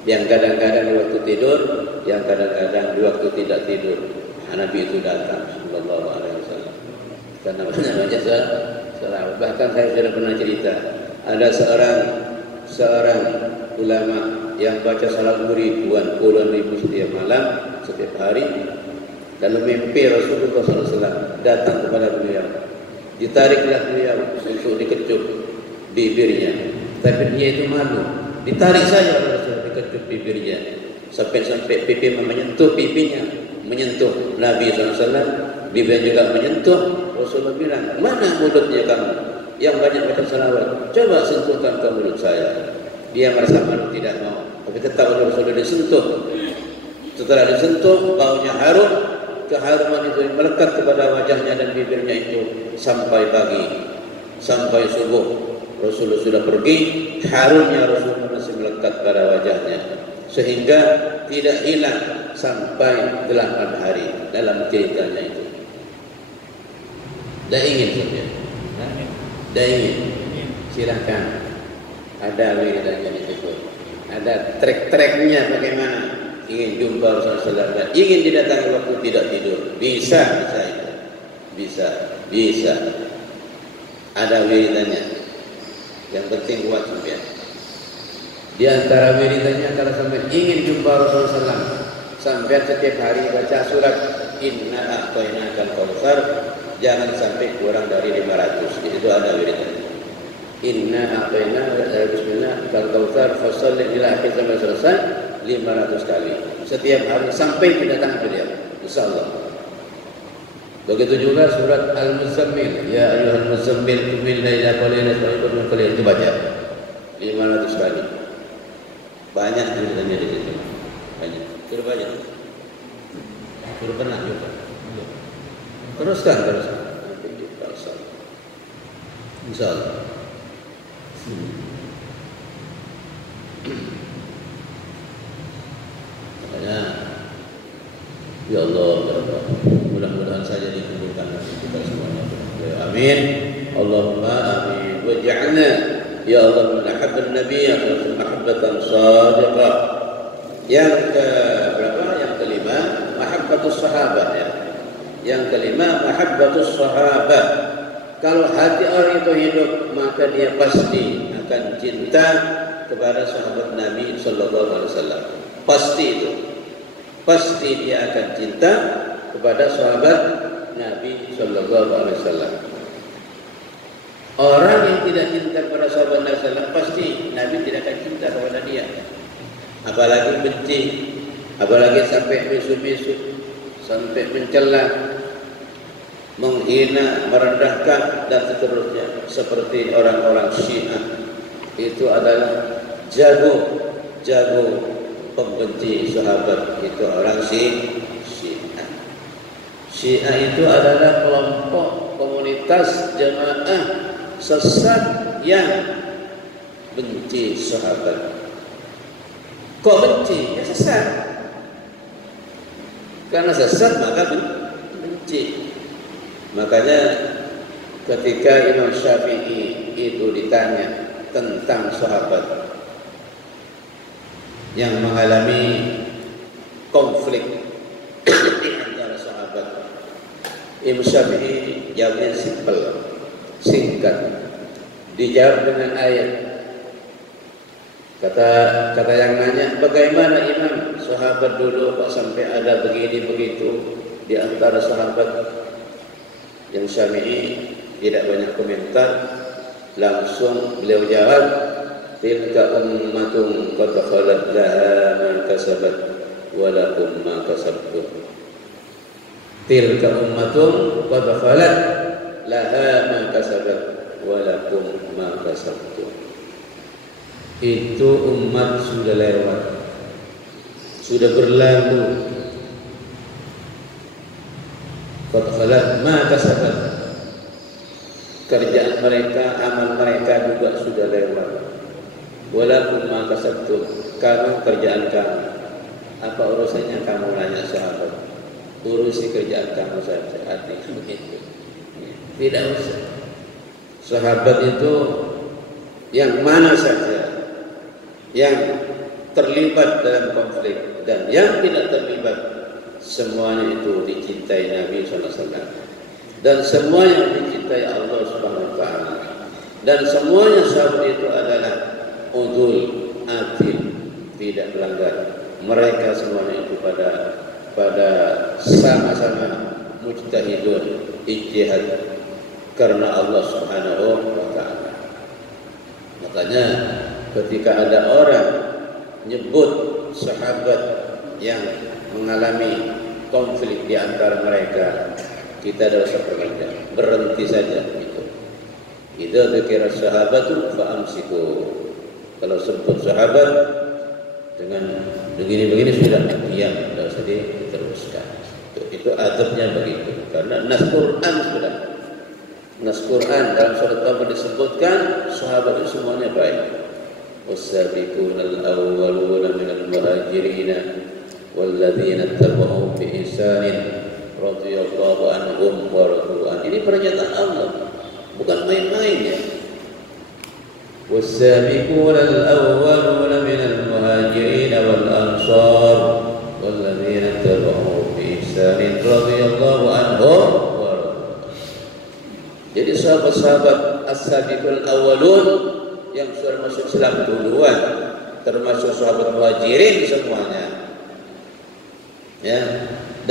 Yang kadang-kadang di waktu tidur, yang kadang-kadang di waktu tidak tidur, Nabi itu datang Sallallahu Alaihi Wasallam. Karena baca salawat. Bahkan saya sudah pernah cerita, ada seorang ulama yang baca salawat ribuan, puluhan ribu setiap malam, setiap hari. Lalu mimpi Rasulullah SAW datang kepada beliau. Ditariklah beliau untuk dikecup bibirnya. Tapi dia itu malu. Ditarik saja oleh Rasul, dikecup bibirnya. Sampai pipi menyentuh pipinya, menyentuh Nabi SAW. Bibirnya juga menyentuh. Rasulullah bilang, mana mulutnya kamu yang banyak baca salawat? Coba sentuhkan ke mulut saya. Dia merasa malu, tidak mau. Tapi tetap oleh Rasulullah disentuh. Setelah disentuh, baunya harum. Keharuman itu melekat kepada wajahnya dan bibirnya itu sampai pagi, sampai subuh. Rasulullah sudah pergi, harumnya Rasulullah masih melekat pada wajahnya, sehingga tidak hilang sampai 8 hari dalam ceritanya itu. Dah ingin saja, dah ingin. Silakan, ada wiridanya di situ, ada trek-treknya bagaimana. Ingin jumpa Rasulullah SAW, ingin didatangi waktu tidak tidur, bisa itu, bisa. Ada wiridannya, yang penting kuat sampai. Di antara wiridannya kalau sampai ingin jumpa Rasulullah SAW, sampai setiap hari baca surat Inna a'tainakal kautsar, jangan sampai kurang dari 500. Itu ada wiridannya. Inna a'tainakal kautsar fasholli ila akhir sampai selesai. 500 kali setiap hari sampai kedatangan beliau, insyaallah. Begitu juga surat Al-Muzammil, ya ayyuhal muzammil qumil laila qalilan wa qalilan, itu baca 500 kali. Banyak ceritanya di situ. Banyak. Sudah banyak. Sudah pernah juga. Teruskan. Insyaallah. Ya Allah, mudah-mudahan saja dikumpulkan kita semuanya. Amin. Allahumma amin. Waj'alna ya Allah min ahabban nabiy mahabbatan sadiqah. Yang berapa? mahabbatus sahabat ya. Yang kelima mahabbatus sahabat. Kalau hati orang itu hidup, maka dia pasti akan cinta kepada sahabat Nabi sallallahu alaihi wasallam. Pasti itu. Pasti dia akan cinta kepada sahabat Nabi sallallahu alaihi wasallam. Orang yang tidak cinta kepada sahabat Nabi sallallahu alaihi wasallam, pasti Nabi tidak akan cinta kepada dia. Apalagi benci, apalagi sampai bisu-bisu, sampai mencela, menghina, merendahkan dan seterusnya. Seperti orang-orang Syiah, itu adalah jago pembenci sahabat. Itu orang Syiah. Syiah itu adalah kelompok komunitas jamaah sesat yang benci sahabat. Kok benci? Ya sesat. Karena sesat maka benci. Makanya ketika Imam Syafi'i itu ditanya tentang sahabat yang mengalami konflik antara sahabat, Imam Syafi'i jawabnya simpel, singkat, dijawab dengan ayat. Kata yang nanya, bagaimana Imam sahabat dulu kok sampai ada begini begitu di antara sahabat? Yang Syafi'i tidak banyak komentar, langsung beliau jawab, tilka ummatun qad khalat laha ma kasabat wa lakum ma kasabtum. Tilka ummatun qad khalat laha ma kasabat wa lakum ma kasabtum. Itu umat sudah lewat, sudah berlalu. Qad khalat ma kasabat. Kerjaan mereka, amal mereka juga sudah lewat. Walakum ma kasabtum. Kamu kerjaan kamu. Apa urusannya kamu nanya sahabat? Urusi kerjaan kamu saja. Artinya begitu. Tidak usah. Sahabat itu yang mana saja yang terlibat dalam konflik dan yang tidak terlibat, semuanya itu dicintai Nabi SAW, dan semuanya dicintai Allah Subhanahu Wa Taala, dan semuanya sahabat itu adalah udul, adil, tidak melanggar. Mereka semuanya itu pada sama-sama mujtahidun, ijtihad karena Allah Subhanahu Wa Taala. Makanya ketika ada orang nyebut sahabat yang mengalami konflik di antara mereka, kita harus berhenti saja itu. Idza dzikra sahabatu fa amsiku. Kalau sebut sahabat dengan begini-begini sudah diam, tidak usah diteruskan. Itu adabnya begitu. Karena nas Quran sudah. Nas Quran dalam surat Al-Baqarah disebutkan sahabat itu semuanya baik. Was-sabiqunal awwaluna minal muhajirin walladzina tabauhum bi ihsanin radhiyallahu anhum wa radu an. Ini pernyataan Allah, bukan main-main ya. Was-sabiqunal awwaluna minal muhajirin wal ansar walladzina tabauhum bi ihsanin radhiyallahu anhum wa radu. Jadi sahabat-sahabat as-sabiqul awwalun yang sudah masuk Islam duluan, termasuk sahabat muhajirin semuanya. Ya,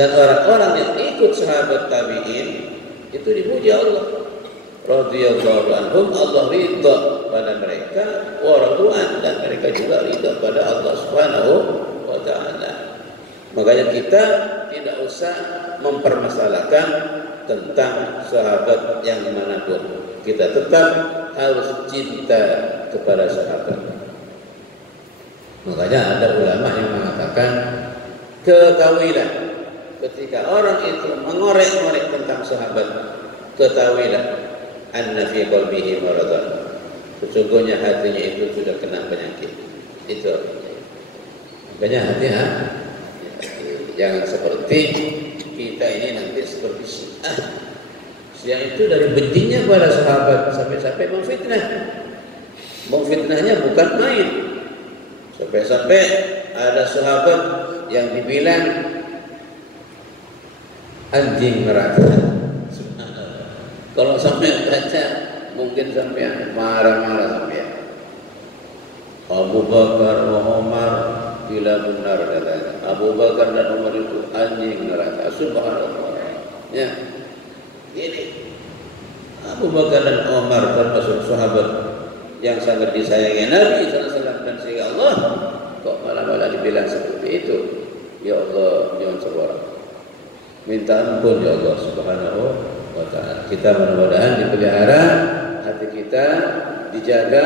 dan orang-orang yang ikut sahabat tabi'in itu dipuji Allah. Radhiyallahu anhum, Allah ridha pada mereka, wa radu'an, dan mereka juga ridha pada Allah Subhanahu wa taala. Makanya kita tidak usah mempermasalahkan tentang sahabat yang manapun. Kita tetap harus cinta kepada sahabat. Makanya ada ulama yang mengatakan, ketahuilah ketika orang itu mengorek-ngorek tentang sahabat, ketahuilah anna fi qalbihi maradan. Sesungguhnya hatinya itu sudah kena penyakit. Itu artinya. Makanya hati-hati. Jangan seperti kita ini nanti seperti Syiah. Syiah itu dari bencinya pada sahabat sampai-sampai memfitnah. Memfitnahnya bukan main. Sampai-sampai ada sahabat yang dibilang anjing neraka. Kalau sampai baca, mungkin sampai marah-marah sampai. Abu Bakar wa Umar bila benar katanya. Abu Bakar dan Umar itu anjing neraka. Subhanallah. Ya, ini Abu Bakar dan Umar termasuk sahabat yang sangat disayangi Nabi SAW dan sehingga Allah kok malah dibilang seperti itu. Ya Allah, jangan sabar. Minta ampun ya Allah Subhanahu wa ta'ala. Kita mudah-mudahan dipelihara hati kita, dijaga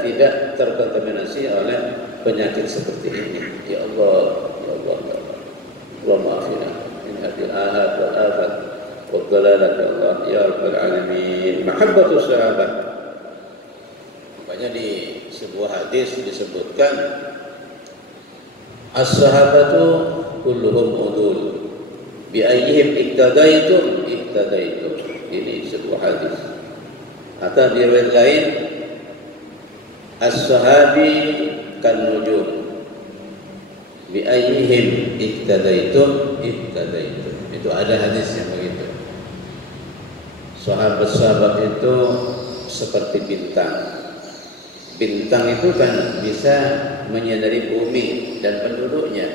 tidak terkontaminasi oleh penyakit seperti ini. Ya Allah, ya Allah, ya Allah. Wa maafina min hadil ahad wa afat wa dhalalat ya Allah ya rabbal alamin. Mahabbatus sahabat. Makanya di sebuah hadis disebutkan as-sahabatu kulluhum udul bi ayyihim iktadaitum. Ini sebuah hadis. Atau di riwayat lain as-sahabi kan nujum bi ayyihim iktadaitum. Itu ada hadis yang begitu. Sahabat-sahabat itu seperti bintang. Bintang itu kan bisa menyinari bumi dan penduduknya.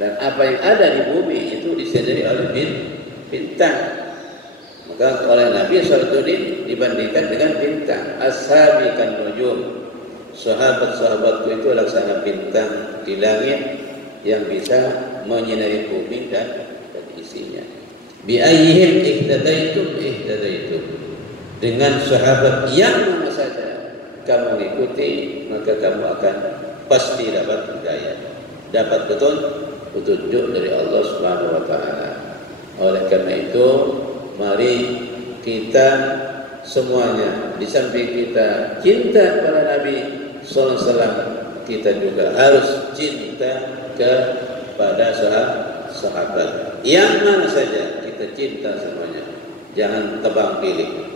Dan apa yang ada di bumi itu disinari oleh bintang. Maka oleh Nabi SAW dibandingkan dengan bintang. Ashabi kan nujum. Sahabat-sahabatku itu laksana bintang di langit yang bisa menyinari bumi dan isinya. Bi ayyihim ihtadaitum. Dengan sahabat yang mana saja kamu ikuti, maka kamu akan pasti dapat hidayah, dapat petunjuk dari Allah Subhanahu wa taala. Oleh karena itu, mari kita semuanya di samping kita cinta kepada Nabi sallallahu alaihi wasallam, kita juga harus cinta kepada sahabat. Yang mana saja kita cinta semuanya. Jangan tebang pilih.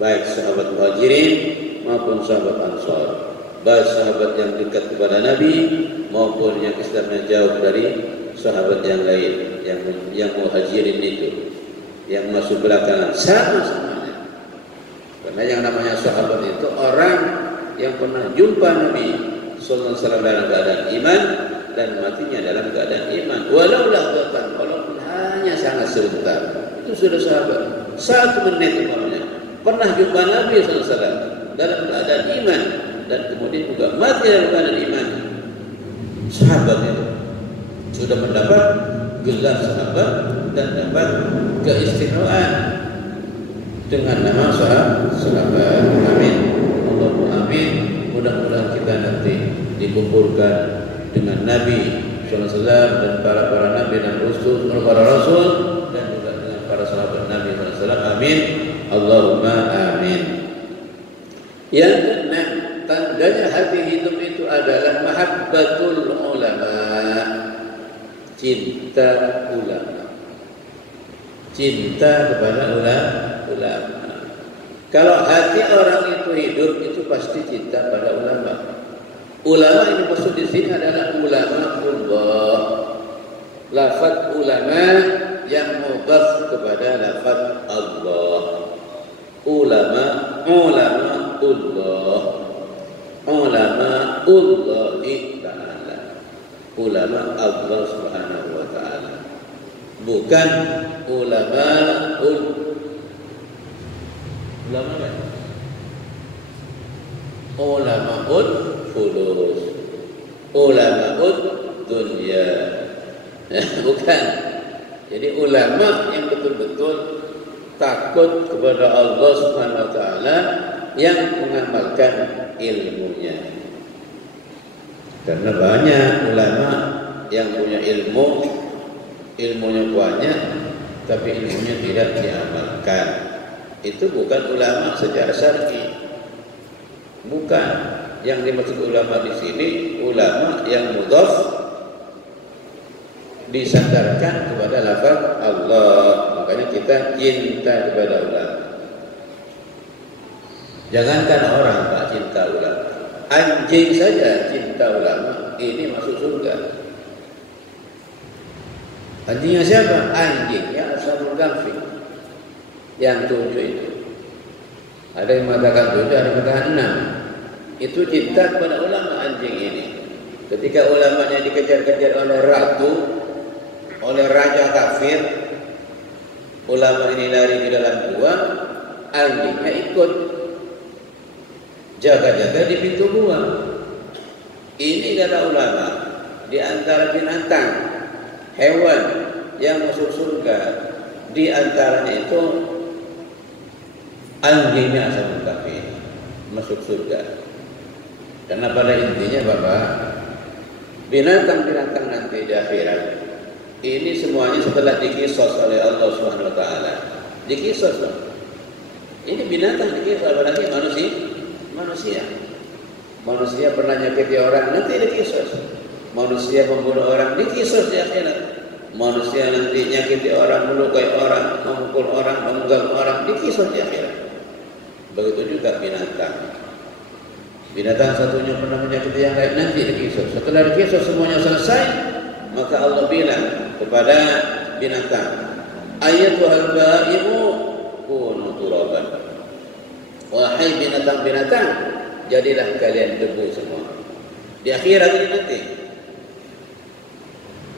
Baik sahabat Muhajirin maupun sahabat Ansar, baik sahabat yang dekat kepada Nabi maupun yang Islamnya jauh dari sahabat yang lain, yang Muhajirin itu, yang masuk belakangan, sama-samanya. Karena yang namanya sahabat itu orang yang pernah jumpa Nabi sallallahu alaihi wasallam dalam keadaan iman dan matinya dalam keadaan iman. Walau lahzatan, walaupun hanya sangat sebentar, itu sudah sahabat. 1 menit umpamanya pernah jumpa Nabi sallallahu alaihi wasallam dalam keadaan iman dan kemudian juga mati dalam keadaan iman. Sahabat itu sudah mendapat gelar sahabat dan dapat keistimewaan dengan nama sahabat. Amin. Allahumma amin. Mudah-mudahan kita nanti dikumpulkan dengan Nabi sallallahu alaihi wasallam dan para nabi dan para rasul dan juga dengan para sahabat Nabi sallallahu alaihi wasallam. Amin. Allahumma amin. Yang keenam, tandanya hati hidup itu adalah mahabbatul ulama. Cinta ulama. Cinta kepada ulama. Kalau hati orang itu hidup, itu pasti cinta pada ulama. Ulama ini maksud di sini adalah ulama Allah. Lafaz ulama yang mudhaf kepada lafaz Allah. Ulama Allah. Ulama Allah Ta'ala. Ulama Allah Subhanahu wa Ta'ala. Bukan ulama kan? Ulama'ul fulus, ulama'ul dunya. Bukan. Jadi ulama yang betul-betul takut kepada Allah Subhanahu wa taala yang mengamalkan ilmunya. Karena banyak ulama yang punya ilmunya banyak tapi ilmunya tidak diamalkan. Itu bukan ulama secara syar'i. Bukan. Yang dimaksud ulama di sini ulama yang mudhaf disandarkan kepada lafaz Allah. Makanya kita cinta kepada ulama. Jangankan orang tak cinta ulama, anjing saja cinta ulama, ini masuk surga. Anjingnya siapa? Anjingnya Ashabul Kahfi yang 7 itu. Ada yang mengatakan 7, ada yang mengatakan 6. Itu cinta kepada ulama anjing ini. Ketika ulamanya dikejar-kejar oleh ratu, oleh raja kafir, ulama ini lari di dalam gua, anjingnya ikut jaga-jaga di pintu gua. Ini kata ulama, di antara binatang, hewan yang masuk surga, di antaranya itu anjingnya Ashabul Kahfi masuk surga. Karena pada intinya Bapak, binatang-binatang nanti di akhirat ini semuanya setelah dikisos oleh Allah Subhanahu wa taala. Dikisos, Pak. Ini binatang dikisos, apalagi manusia. Manusia pernah nyakiti orang, nanti dikisos. Manusia membunuh orang, dikisos di akhirat. Manusia nanti nyakiti orang, melukai orang, memukul orang, mengganggu orang, dikisos di akhirat. Begitu juga binatang. Binatang satunya pernah menyakiti yang lain, nanti dikisos. Setelah dikisos semuanya selesai, maka Allah bilang kepada binatang, Ayatul ba'imu kunu turaban. Wahai binatang-binatang, jadilah kalian debu semua. Di akhirat ini nanti,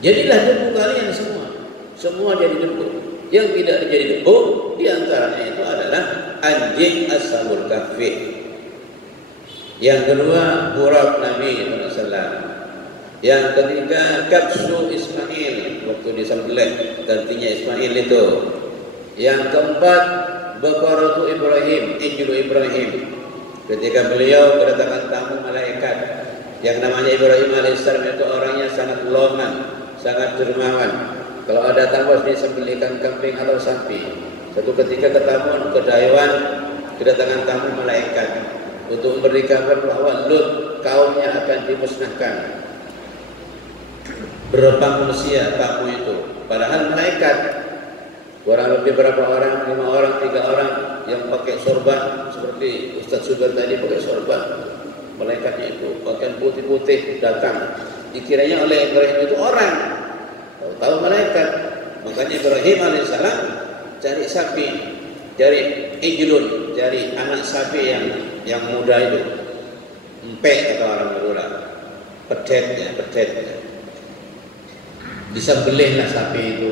jadilah debu kalian semua. Semua jadi debu. Yang tidak jadi debu, di antaranya itu adalah anjing Ashabul Kahfi. Yang kedua, Burak Nabi SAW. Yang ketiga, Kabsu Ismail, waktu disembelih gantinya Ismail itu. Yang keempat, Bakaratu Ibrahim, Injil Ibrahim. Ketika beliau kedatangan tamu malaikat, yang namanya Ibrahim alaihissalam itu orangnya sangat loman, sangat dermawan. Kalau ada tamu harus disembelihkan kambing atau sapi. Satu ketika ke Daywan, kedatangan tamu malaikat untuk memberi kabar bahwa Lut kaumnya akan dimusnahkan. Berapa manusia tamu itu? Padahal malaikat kurang lebih berapa orang? 5 orang, 3 orang yang pakai sorban seperti Ustaz Sugar tadi pakai sorban. Malaikatnya itu pakaian putih-putih datang. Dikiranya oleh Ibrahim itu orang, tahu malaikat. Makanya Ibrahim alaihissalam cari sapi, cari ijlun, cari anak sapi yang muda itu, empek kata orang Madura, pedet. Disembelihlah sapi itu.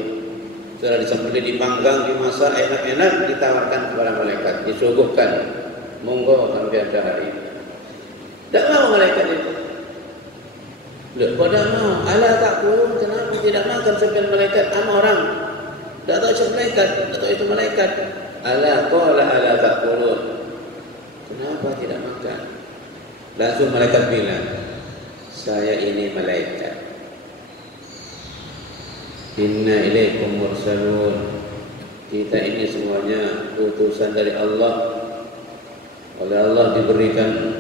Setelah disembelih, dipanggang, dimasak enak-enak, ditawarkan kepada malaikat, disuguhkan, monggo sampai ada hari. Tidak mau malaikat itu. Loh, pada mau, ala tak kurun, kenapa tidak makan sampai malaikat? Orang tidak tahu itu malaikat, tidak tahu itu malaikat. Ala tak kurun. Kenapa tidak makan? Langsung malaikat bilang, saya ini malaikat. Inna ilaikum mursalun. Kita ini semuanya utusan dari Allah. Oleh Allah diberikan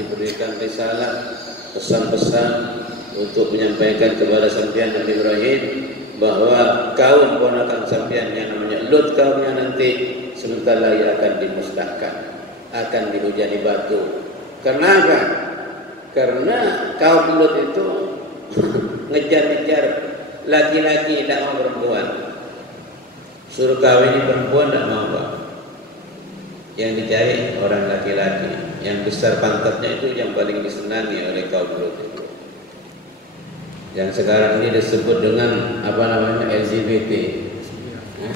diberikan risalah, pesan-pesan untuk menyampaikan kepada sampean Nabi Ibrahim bahwa kaum ponakan sampean yang namanya Lut, kaumnya nanti sebentar lagi akan dimusnahkan, akan dihujani batu. Kenapa? Karena kaum Lut itu ngejar-ngejar laki-laki, tidak mau perempuan. Suruh kawin perempuan tidak mau, Pak. Yang dicari orang laki-laki. Yang besar pantatnya itu yang paling disenangi oleh kaum Lut itu. Yang sekarang ini disebut dengan LGBT.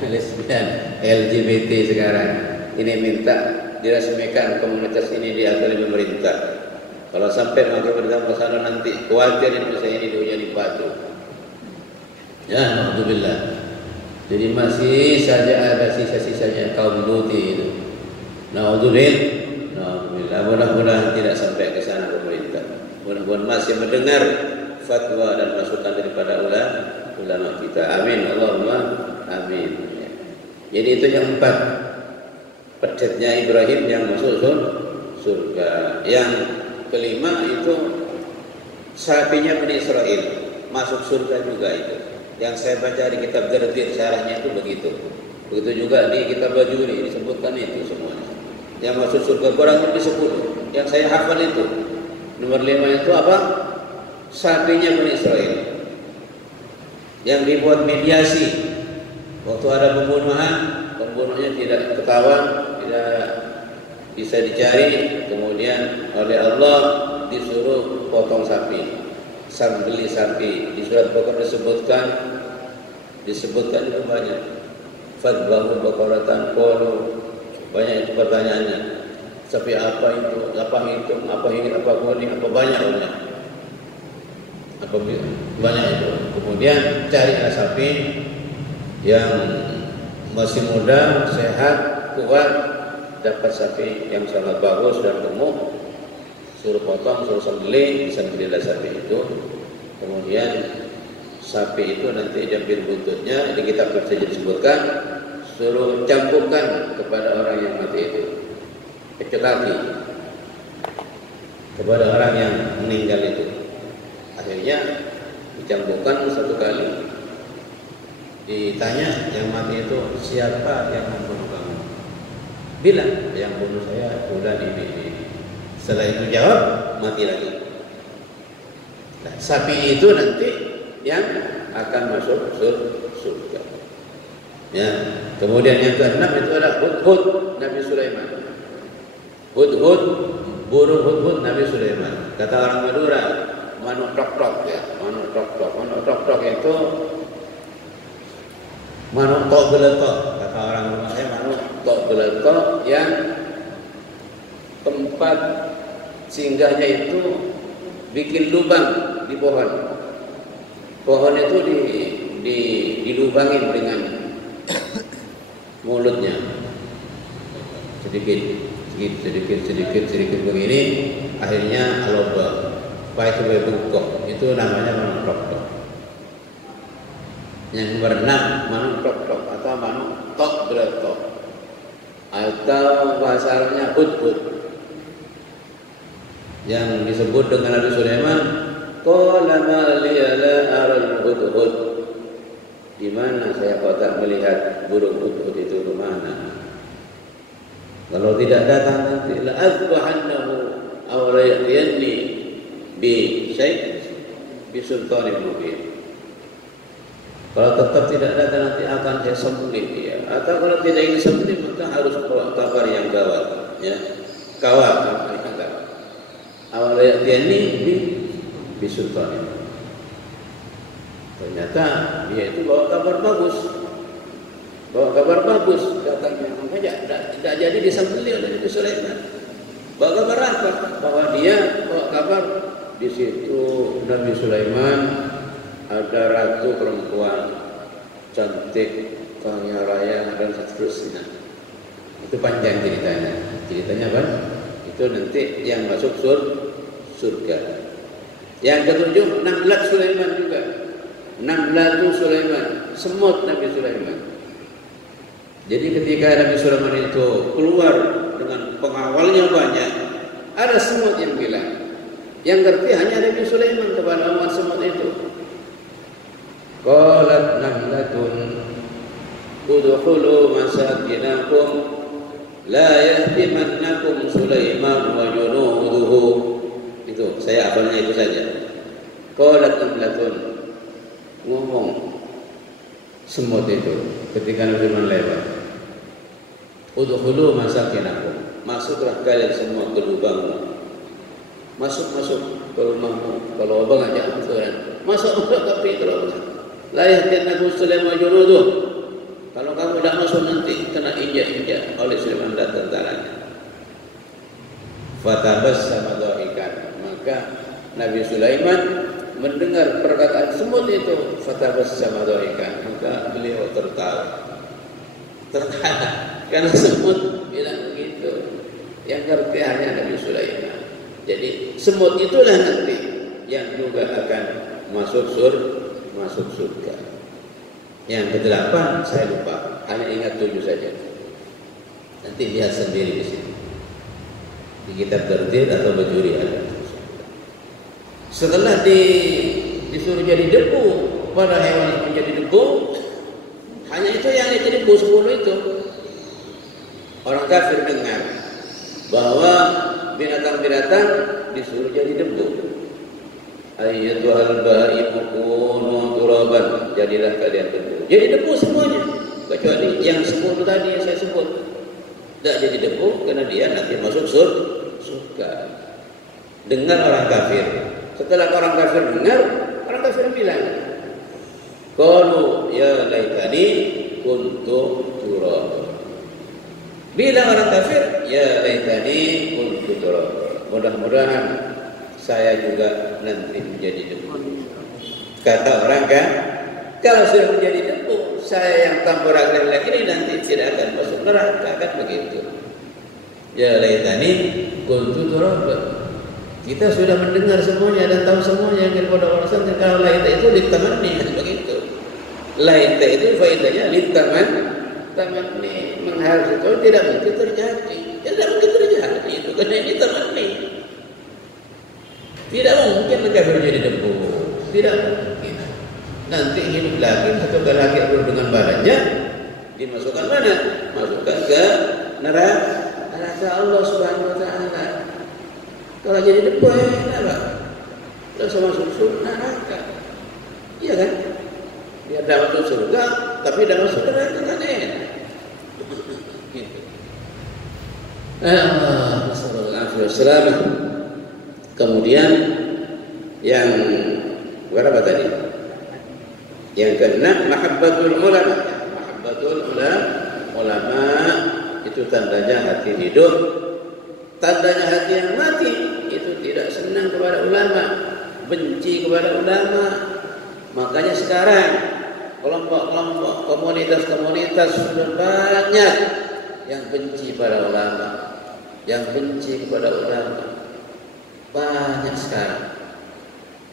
Lesbian, LGBT sekarang. Ini minta diresmikan komunitas ini diakui pemerintah. Kalau sampai maka bersama sana nanti khawatir Indonesia ini dihujani batu. Ya, alhamdulillah. Jadi masih saja ada sisa-sisanya kaum Luti itu. Alhamdulillah. Mudah-mudahan tidak sampai ke sana pemerintah. Mudah-mudahan masih mendengar fatwa dan masukan daripada ulama kita. Amin. Allahumma amin. Jadi itu yang 4. Pedetnya Ibrahim yang masuk surga. Yang kelima itu sapinya Bani Israel masuk surga juga itu. Yang saya baca di kitab Gardir syarahnya itu begitu. Begitu juga di kitab Bajuri disebutkan itu semuanya. Yang masuk surga kurang lebih 10. Yang saya hafal itu. Nomor 5 itu apa? Sapinya Bani Israel. yang dibuat mediasi. Waktu ada pembunuhan, pembunuhnya tidak ketahuan, tidak bisa dicari, kemudian oleh Allah disuruh potong sapi, sembelih sapi. Di surat Baqarah disebutkan itu banyak. Fadbahu baqaratan qalu, banyak itu pertanyaannya. Sapi apa itu? Apa hitam? Apa ini? Apa kuning? Apa banyak? Apa banyak itu? Kemudian carilah sapi yang masih muda, sehat, kuat, dapat sapi yang sangat bagus dan gemuk, suruh potong, suruh sembelih, disembelihlah sapi itu. Kemudian sapi itu nanti diambil buntutnya, di kitab saja disebutkan, suruh campurkan kepada orang yang mati itu, pecah kaki kepada orang yang meninggal itu. Akhirnya dicampurkan satu kali. Ditanya yang mati itu, siapa yang membunuh kamu? Bilang, yang bunuh saya bulan ini. Setelah itu jawab, mati lagi. Nah, sapi itu nanti yang akan masuk surga. Ya. Kemudian yang keenam itu adalah hudhud Nabi Sulaiman. Hudhud, burung hudhud Nabi Sulaiman. Kata orang Madura, manuk tok-tok ya, manuk tok-tok. Manuk tok-tok itu manuk tok geletok, kata orang rumah saya, manuk tok geletok yang tempat singgahnya itu bikin lubang di pohon. Pohon itu dilubangin dengan mulutnya, sedikit begini, akhirnya alobak, baik itu bengkok. Itu namanya manuk tok-tok. Yang berenang manuk tok-tok atau manuk tok geletok, atau bahasa Arabnya hudhud, yang disebut dengan Nabi Sulaiman, qala ma liya la aral hudhud, di mana saya kok tak melihat burung hudhud itu di mana? Kalau tidak datang nanti la azbahannahu aw la ya'tiyanni bi sultanin mubin. Kalau tetap tidak datang nanti akan saya sembelih dia. Atau kalau tidak ingin sembelih maka harus bawa kabar yang gawat, ya. Kawal. Awalnya dia ini bisultanin. Ternyata dia itu bawa kabar bagus. Datangnya makanya tidak jadi disembelih oleh Nabi Sulaiman. Bawa kabar apa? Bahwa dia bawa kabar di situ Nabi Sulaiman ada ratu perempuan cantik, kaya raya dan seterusnya. Itu panjang ceritanya. Ceritanya apa? Itu nanti yang masuk surga. Yang ketujuh, namlat Sulaiman juga. Namlatu Sulaiman, semut Nabi Sulaiman. Jadi ketika Nabi Sulaiman itu keluar dengan pengawalnya banyak, ada semut yang bilang, yang ngerti hanya Nabi Sulaiman kepada umat semut itu. Qalat namlatun udkhulu masakinakum la yahtimannakum Sulaiman wa junuduhu. Itu saya hafalnya itu saja. Qalat namlatun, ngomong semut itu ketika Nabi Sulaiman lewat, udkhulu masakinakum, masuklah kalian semua ke lubangmu. Masuk ke rumahmu. Kalau abang ajak masuk tapi kalau la yahtimannakum Sulaiman wa junuduhu, kalau kamu tidak masuk nanti kena injak-injak oleh Sulaiman dan tentaranya. Fatabassama dhahikan, maka Nabi Sulaiman mendengar perkataan semut itu, fatabassama dhahikan, maka beliau tertawa karena semut bilang begitu. Yang ngerti hanya Nabi Sulaiman. Jadi semut itulah nanti yang juga akan masuk surga. Yang kedelapan saya lupa, hanya ingat 7 saja. Nanti lihat sendiri di sini. Di kitab Tardid atau Bajuri ada. Setelah disuruh jadi debu, para hewan menjadi debu, hanya itu yang jadi debu 10 itu. Orang kafir dengar bahwa binatang-binatang disuruh jadi debu. Ayyatuhal ba'imu kunu turaban, jadi jadilah kalian debu. Jadi debu semuanya, kecuali yang 10 tadi yang saya sebut. Tidak jadi debu karena dia nanti masuk surga. Dengar orang kafir. Setelah orang kafir dengar, orang kafir bilang, qalu ya laitani kuntu turaba. Bilang orang kafir, ya laitani kuntu turaba. Mudah-mudahan saya juga nanti menjadi debu. Kata orang kan, kalau sudah menjadi debu, saya yang tanpa raga ini nanti tidak akan masuk neraka, kan begitu. Ya laitani kuntu turaba. Kita sudah mendengar semuanya dan tahu semuanya yang kepada Allah. Kalau laita itu litamanni, begitu. Laita itu faedahnya litamanni, mengharap itu tidak mungkin terjadi. Tidak mungkin terjadi itu karena ini tamanni. Tidak mungkin mereka menjadi debu. Tidak mungkin. Nanti hidup lagi satu kali lagi dengan badannya dimasukkan mana? Masukkan ke neraka Allah Subhanahu wa taala. Kalau jadi debu enak Pak. Tidak usah masuk surga neraka. Iya kan? Dia dapat masuk surga, tapi dalam surga neraka kan enak. Gitu. Wassalamualaikum. Kemudian yang berapa tadi? Yang keenam, mahabbatul ulama. Mahabbatul ulama itu tandanya hati hidup. Tandanya hati yang mati itu tidak senang kepada ulama, benci kepada ulama. Makanya sekarang kelompok-kelompok, komunitas-komunitas sudah banyak yang benci pada ulama, yang benci kepada ulama. Banyak sekarang.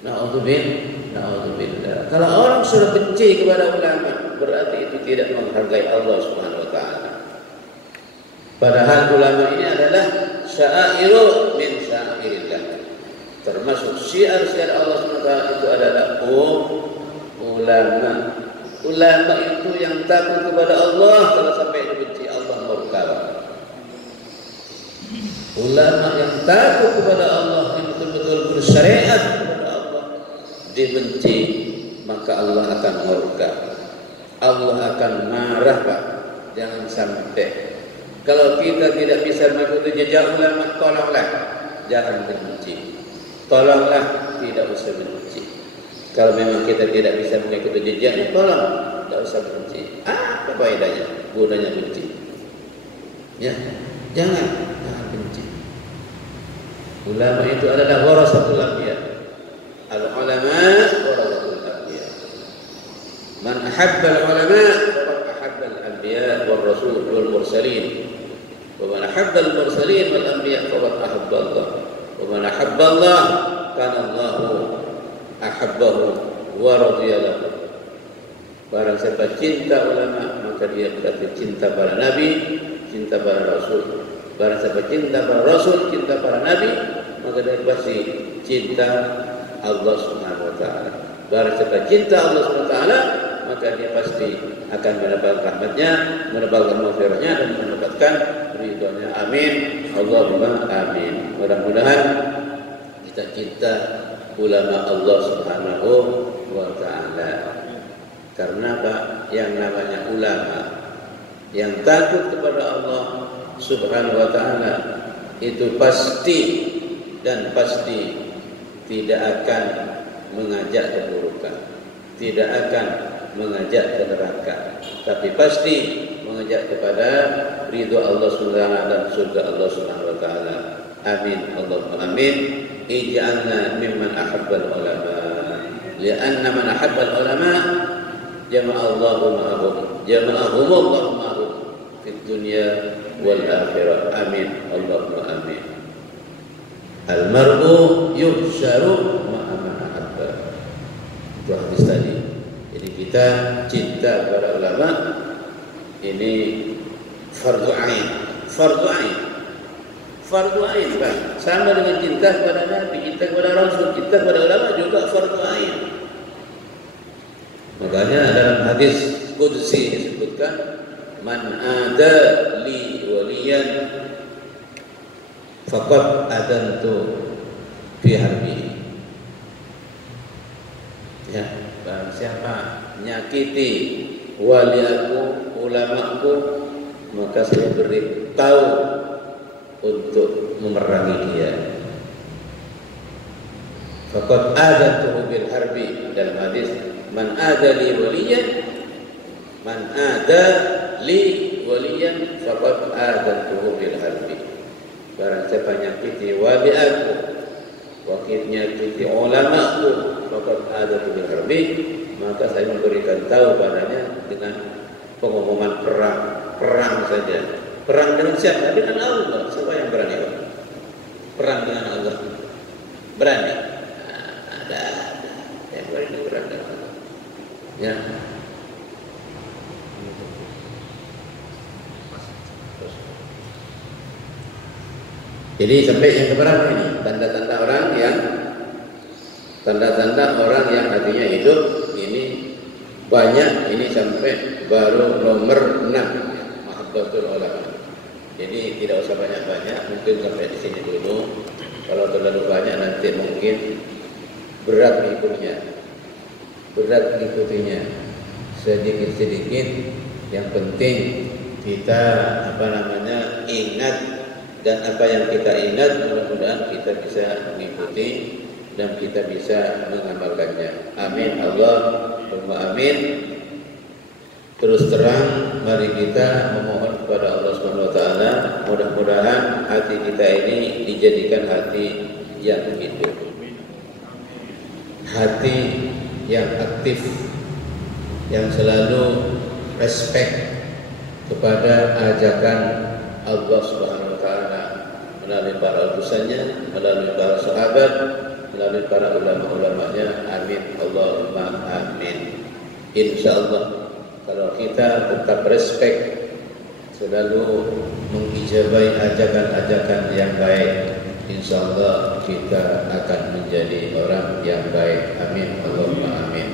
Na'udzubillah. Kalau orang sudah benci kepada ulama, berarti itu tidak menghargai Allah Subhanahu wa taala. Padahal ulama ini adalah sya'airu min sya'airillah. Termasuk syiar-syiar Allah Subhanahu wa taala itu adalah ulama. Ulama itu yang takut kepada Allah, kalau sampai dibenci Allah murka. Ulama yang takut kepada Allah, yang betul-betul bersyariat kepada Allah, dibenci, maka Allah akan murka. Allah akan marah, Pak. Jangan sampai. Kalau kita tidak bisa mengikuti jejak ulama, tolonglah, jangan benci. Tolonglah, tidak usah benci. Kalau memang kita tidak bisa mengikuti jejaknya, tolong, tidak usah benci. Apa faedahnya? Gunanya benci. Ya, jangan benci. Ulama itu adalah warasatul anbiya. Al-ulama warasatul anbiya. Man ahabba al-ulama faqad ahabba al-anbiya wal rasul wal mursalin. Wa man ahabba al-mursalin wal anbiya faqad ahabba Allah. Wa man ahabba Allah kana Allahu ahabbahu wa radiya lahu. Barang siapa cinta ulama, maka dia berarti cinta para nabi, cinta para rasul. Barang siapa cinta para rasul, cinta para nabi, maka dia pasti cinta Allah Subhanahu wa taala. Barang siapa cinta Allah Subhanahu wa taala, maka dia pasti akan mendapatkan rahmatnya, mendapatkan maghfirahnya dan mendapatkan ridhonya. Amin. Allahumma amin. Mudah-mudahan kita cinta ulama Allah Subhanahu wa taala. Karena Pak, yang namanya ulama yang takut kepada Allah Subhanahu wa taala itu pasti dan pasti tidak akan mengajak keburukan, tidak akan mengajak ke neraka, tapi pasti mengajak kepada ridha Allah Subhanahu wa taala dan surga Allah Subhanahu wa taala. Amin. Allahumma amin. Ij'alna mimman ahabbal ulama. Lianna man ahabbal ulama jama'allahu ma'ahum. Jama'ahum Allah ma'ahum fid dunya wal akhirah. Amin. Allahumma amin. Al-mar'u yuhsyaru ma'a man ahabba. Itu hadis tadi. Jadi kita cinta kepada ulama ini fardu ain. Fardu ain. Fardu ain, Pak. Sama dengan cinta kepada Nabi, cinta kepada Rasul, cinta kepada ulama juga fardu ain. Makanya dalam hadis qudsi disebutkan, man ada li waliyan faqad adantu fi harbihi. Ya. barang siapa menyakiti waliaku, ulamaku, maka saya beritahu untuk memerangi dia. Faqad adantuhu bil harbi, dalam hadis man ada li waliyan faqad adantuhu bil harbi. Barang siapa nyakiti waliaku, nyakiti ulamaku, faqad adantuhu bil harbi, maka saya memberikan tahu padanya dengan pengumuman perang saja. Perang dengan siapa? Dengan Allah. Siapa yang berani? Perang dengan Allah. Berani? Ada. Yang berani perang dengan Allah. Ya. Jadi sampai yang keberapa ini? Tanda-tanda orang yang hatinya hidup ini banyak. Ini sampai baru nomor 6, mahabbatul ulama. Jadi tidak usah banyak-banyak, mungkin sampai di sini dulu. Kalau terlalu banyak nanti mungkin berat mengikutinya. Sedikit-sedikit, yang penting kita ingat, dan apa yang kita ingat mudah-mudahan kita bisa mengikuti dan kita bisa mengamalkannya. Amin, Allahumma amin. Terus terang, mari kita memohon kepada Allah Subhanahu wa taala, mudah-mudahan hati kita ini dijadikan hati yang hidup, hati yang aktif, yang selalu respect kepada ajakan Allah Subhanahu wa taala melalui para utusannya, melalui para sahabat, melalui para ulama-ulamanya. Amin, Allahumma amin. Insyaallah kalau kita tetap respect, selalu mengijabai ajakan-ajakan yang baik, insyaallah kita akan menjadi orang yang baik. Amin, Allahumma amin.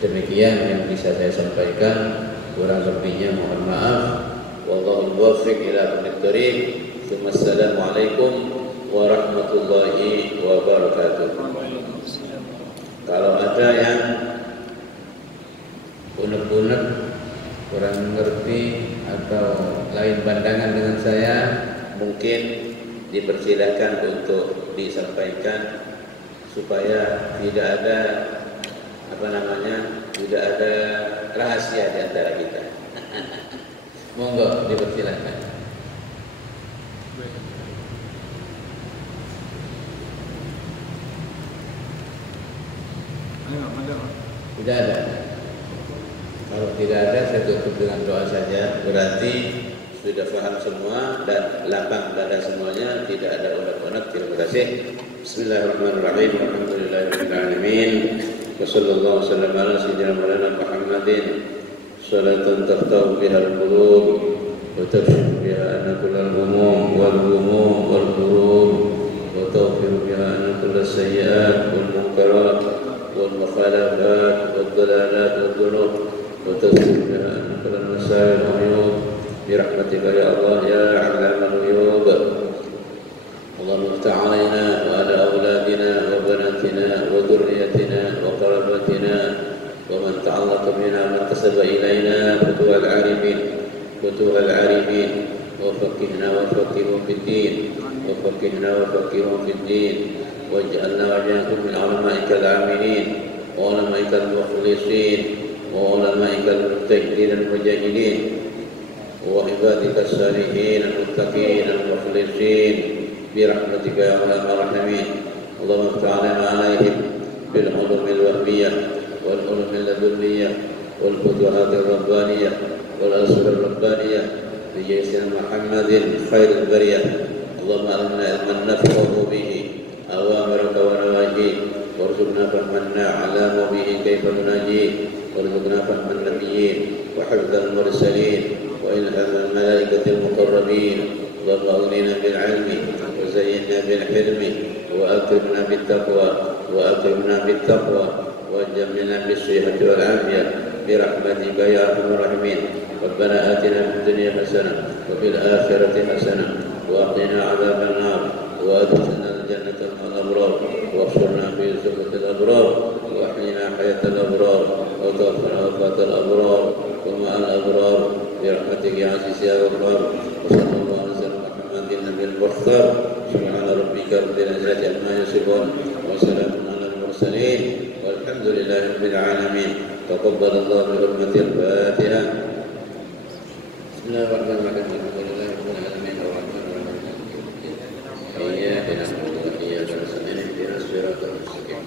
Demikian yang bisa saya sampaikan, kurang lebihnya mohon maaf. Wallahu muwaffiq ila aqwamit thoriq. Assalamualaikum warahmatullahi wabarakatuh. Kalau ada yang unek-unek, kurang mengerti atau lain pandangan dengan saya, mungkin dipersilakan untuk disampaikan supaya tidak ada tidak ada rahasia di antara kita. Monggo dipersilakan. Tidak ada. Kalau tidak ada, saya tutup dengan doa saja. Berarti sudah paham semua dan lapang dada semuanya, tidak ada unek-unek. Terima kasih. Bismillahirrahmanirrahim. Alhamdulillahirabbil alamin. Wassallallahu wasallam ala sayyidina Muhammadin. Salatan taftahu biha al-qulub wa takshifu biha anna kullal humum wal qurub wa taghfiru biha anna kullal sayyi'at wal munkarat wal mukhalafat wal dhalalat wal dhunub wa taghfiru biha anna kullal masail wal uyub birahmatika ya Allah ya 'allamal ghuyub. Allahumma iftah 'alaina wa 'ala awladina wa banatina wa dhurriyyatina wa qarabatina ومن تعلق بنا ومن كسب إلينا فتوح العارفين وفقهنا وفقههم في الدين واجعلنا وإياكم من علمائك العاملين وعلمائك المخلصين وعلمائك المجتهدين المجاهدين وعبادك الصالحين المتقين المخلصين برحمتك يا أرحم الراحمين. اللهم افتح عليهم بالعلوم الوهمية والعلوم اللدنية والفتوحات الربانية والأسرار الربانية بجيسنا محمد خير البرية. اللهم علمنا علما نفقه به أوامرك ونواهيك وارزقنا فهم نعلم به كيف نناجيك وارزقنا فهم النبيين وحفظ المرسلين وإلهام الملائكة المقربين. اللهم أغننا بالعلم وزينا بالحلم وأكرمنا بالتقوى وجملنا بالصحة والعافية برحمتك يا أرحم الراحمين. ربنا آتنا في الدنيا حسنة وفي الآخرة حسنة وقنا عذاب النار وأدخلنا الجنة مع الأبرار واحشرنا في زمرة الأبرار وأحينا حياة الأبرار والأبصار سبحان ربك رب العزة عما يصفون وسلام على المرسلين والحمد لله رب العالمين. تقبل الله برحمة الفاتحة. بسم الله الرحمن الرحيم. الحمد لله رب العالمين الرحمن الرحيم إياك نعبد وإياك نستعين اهدنا الصراط المستقيم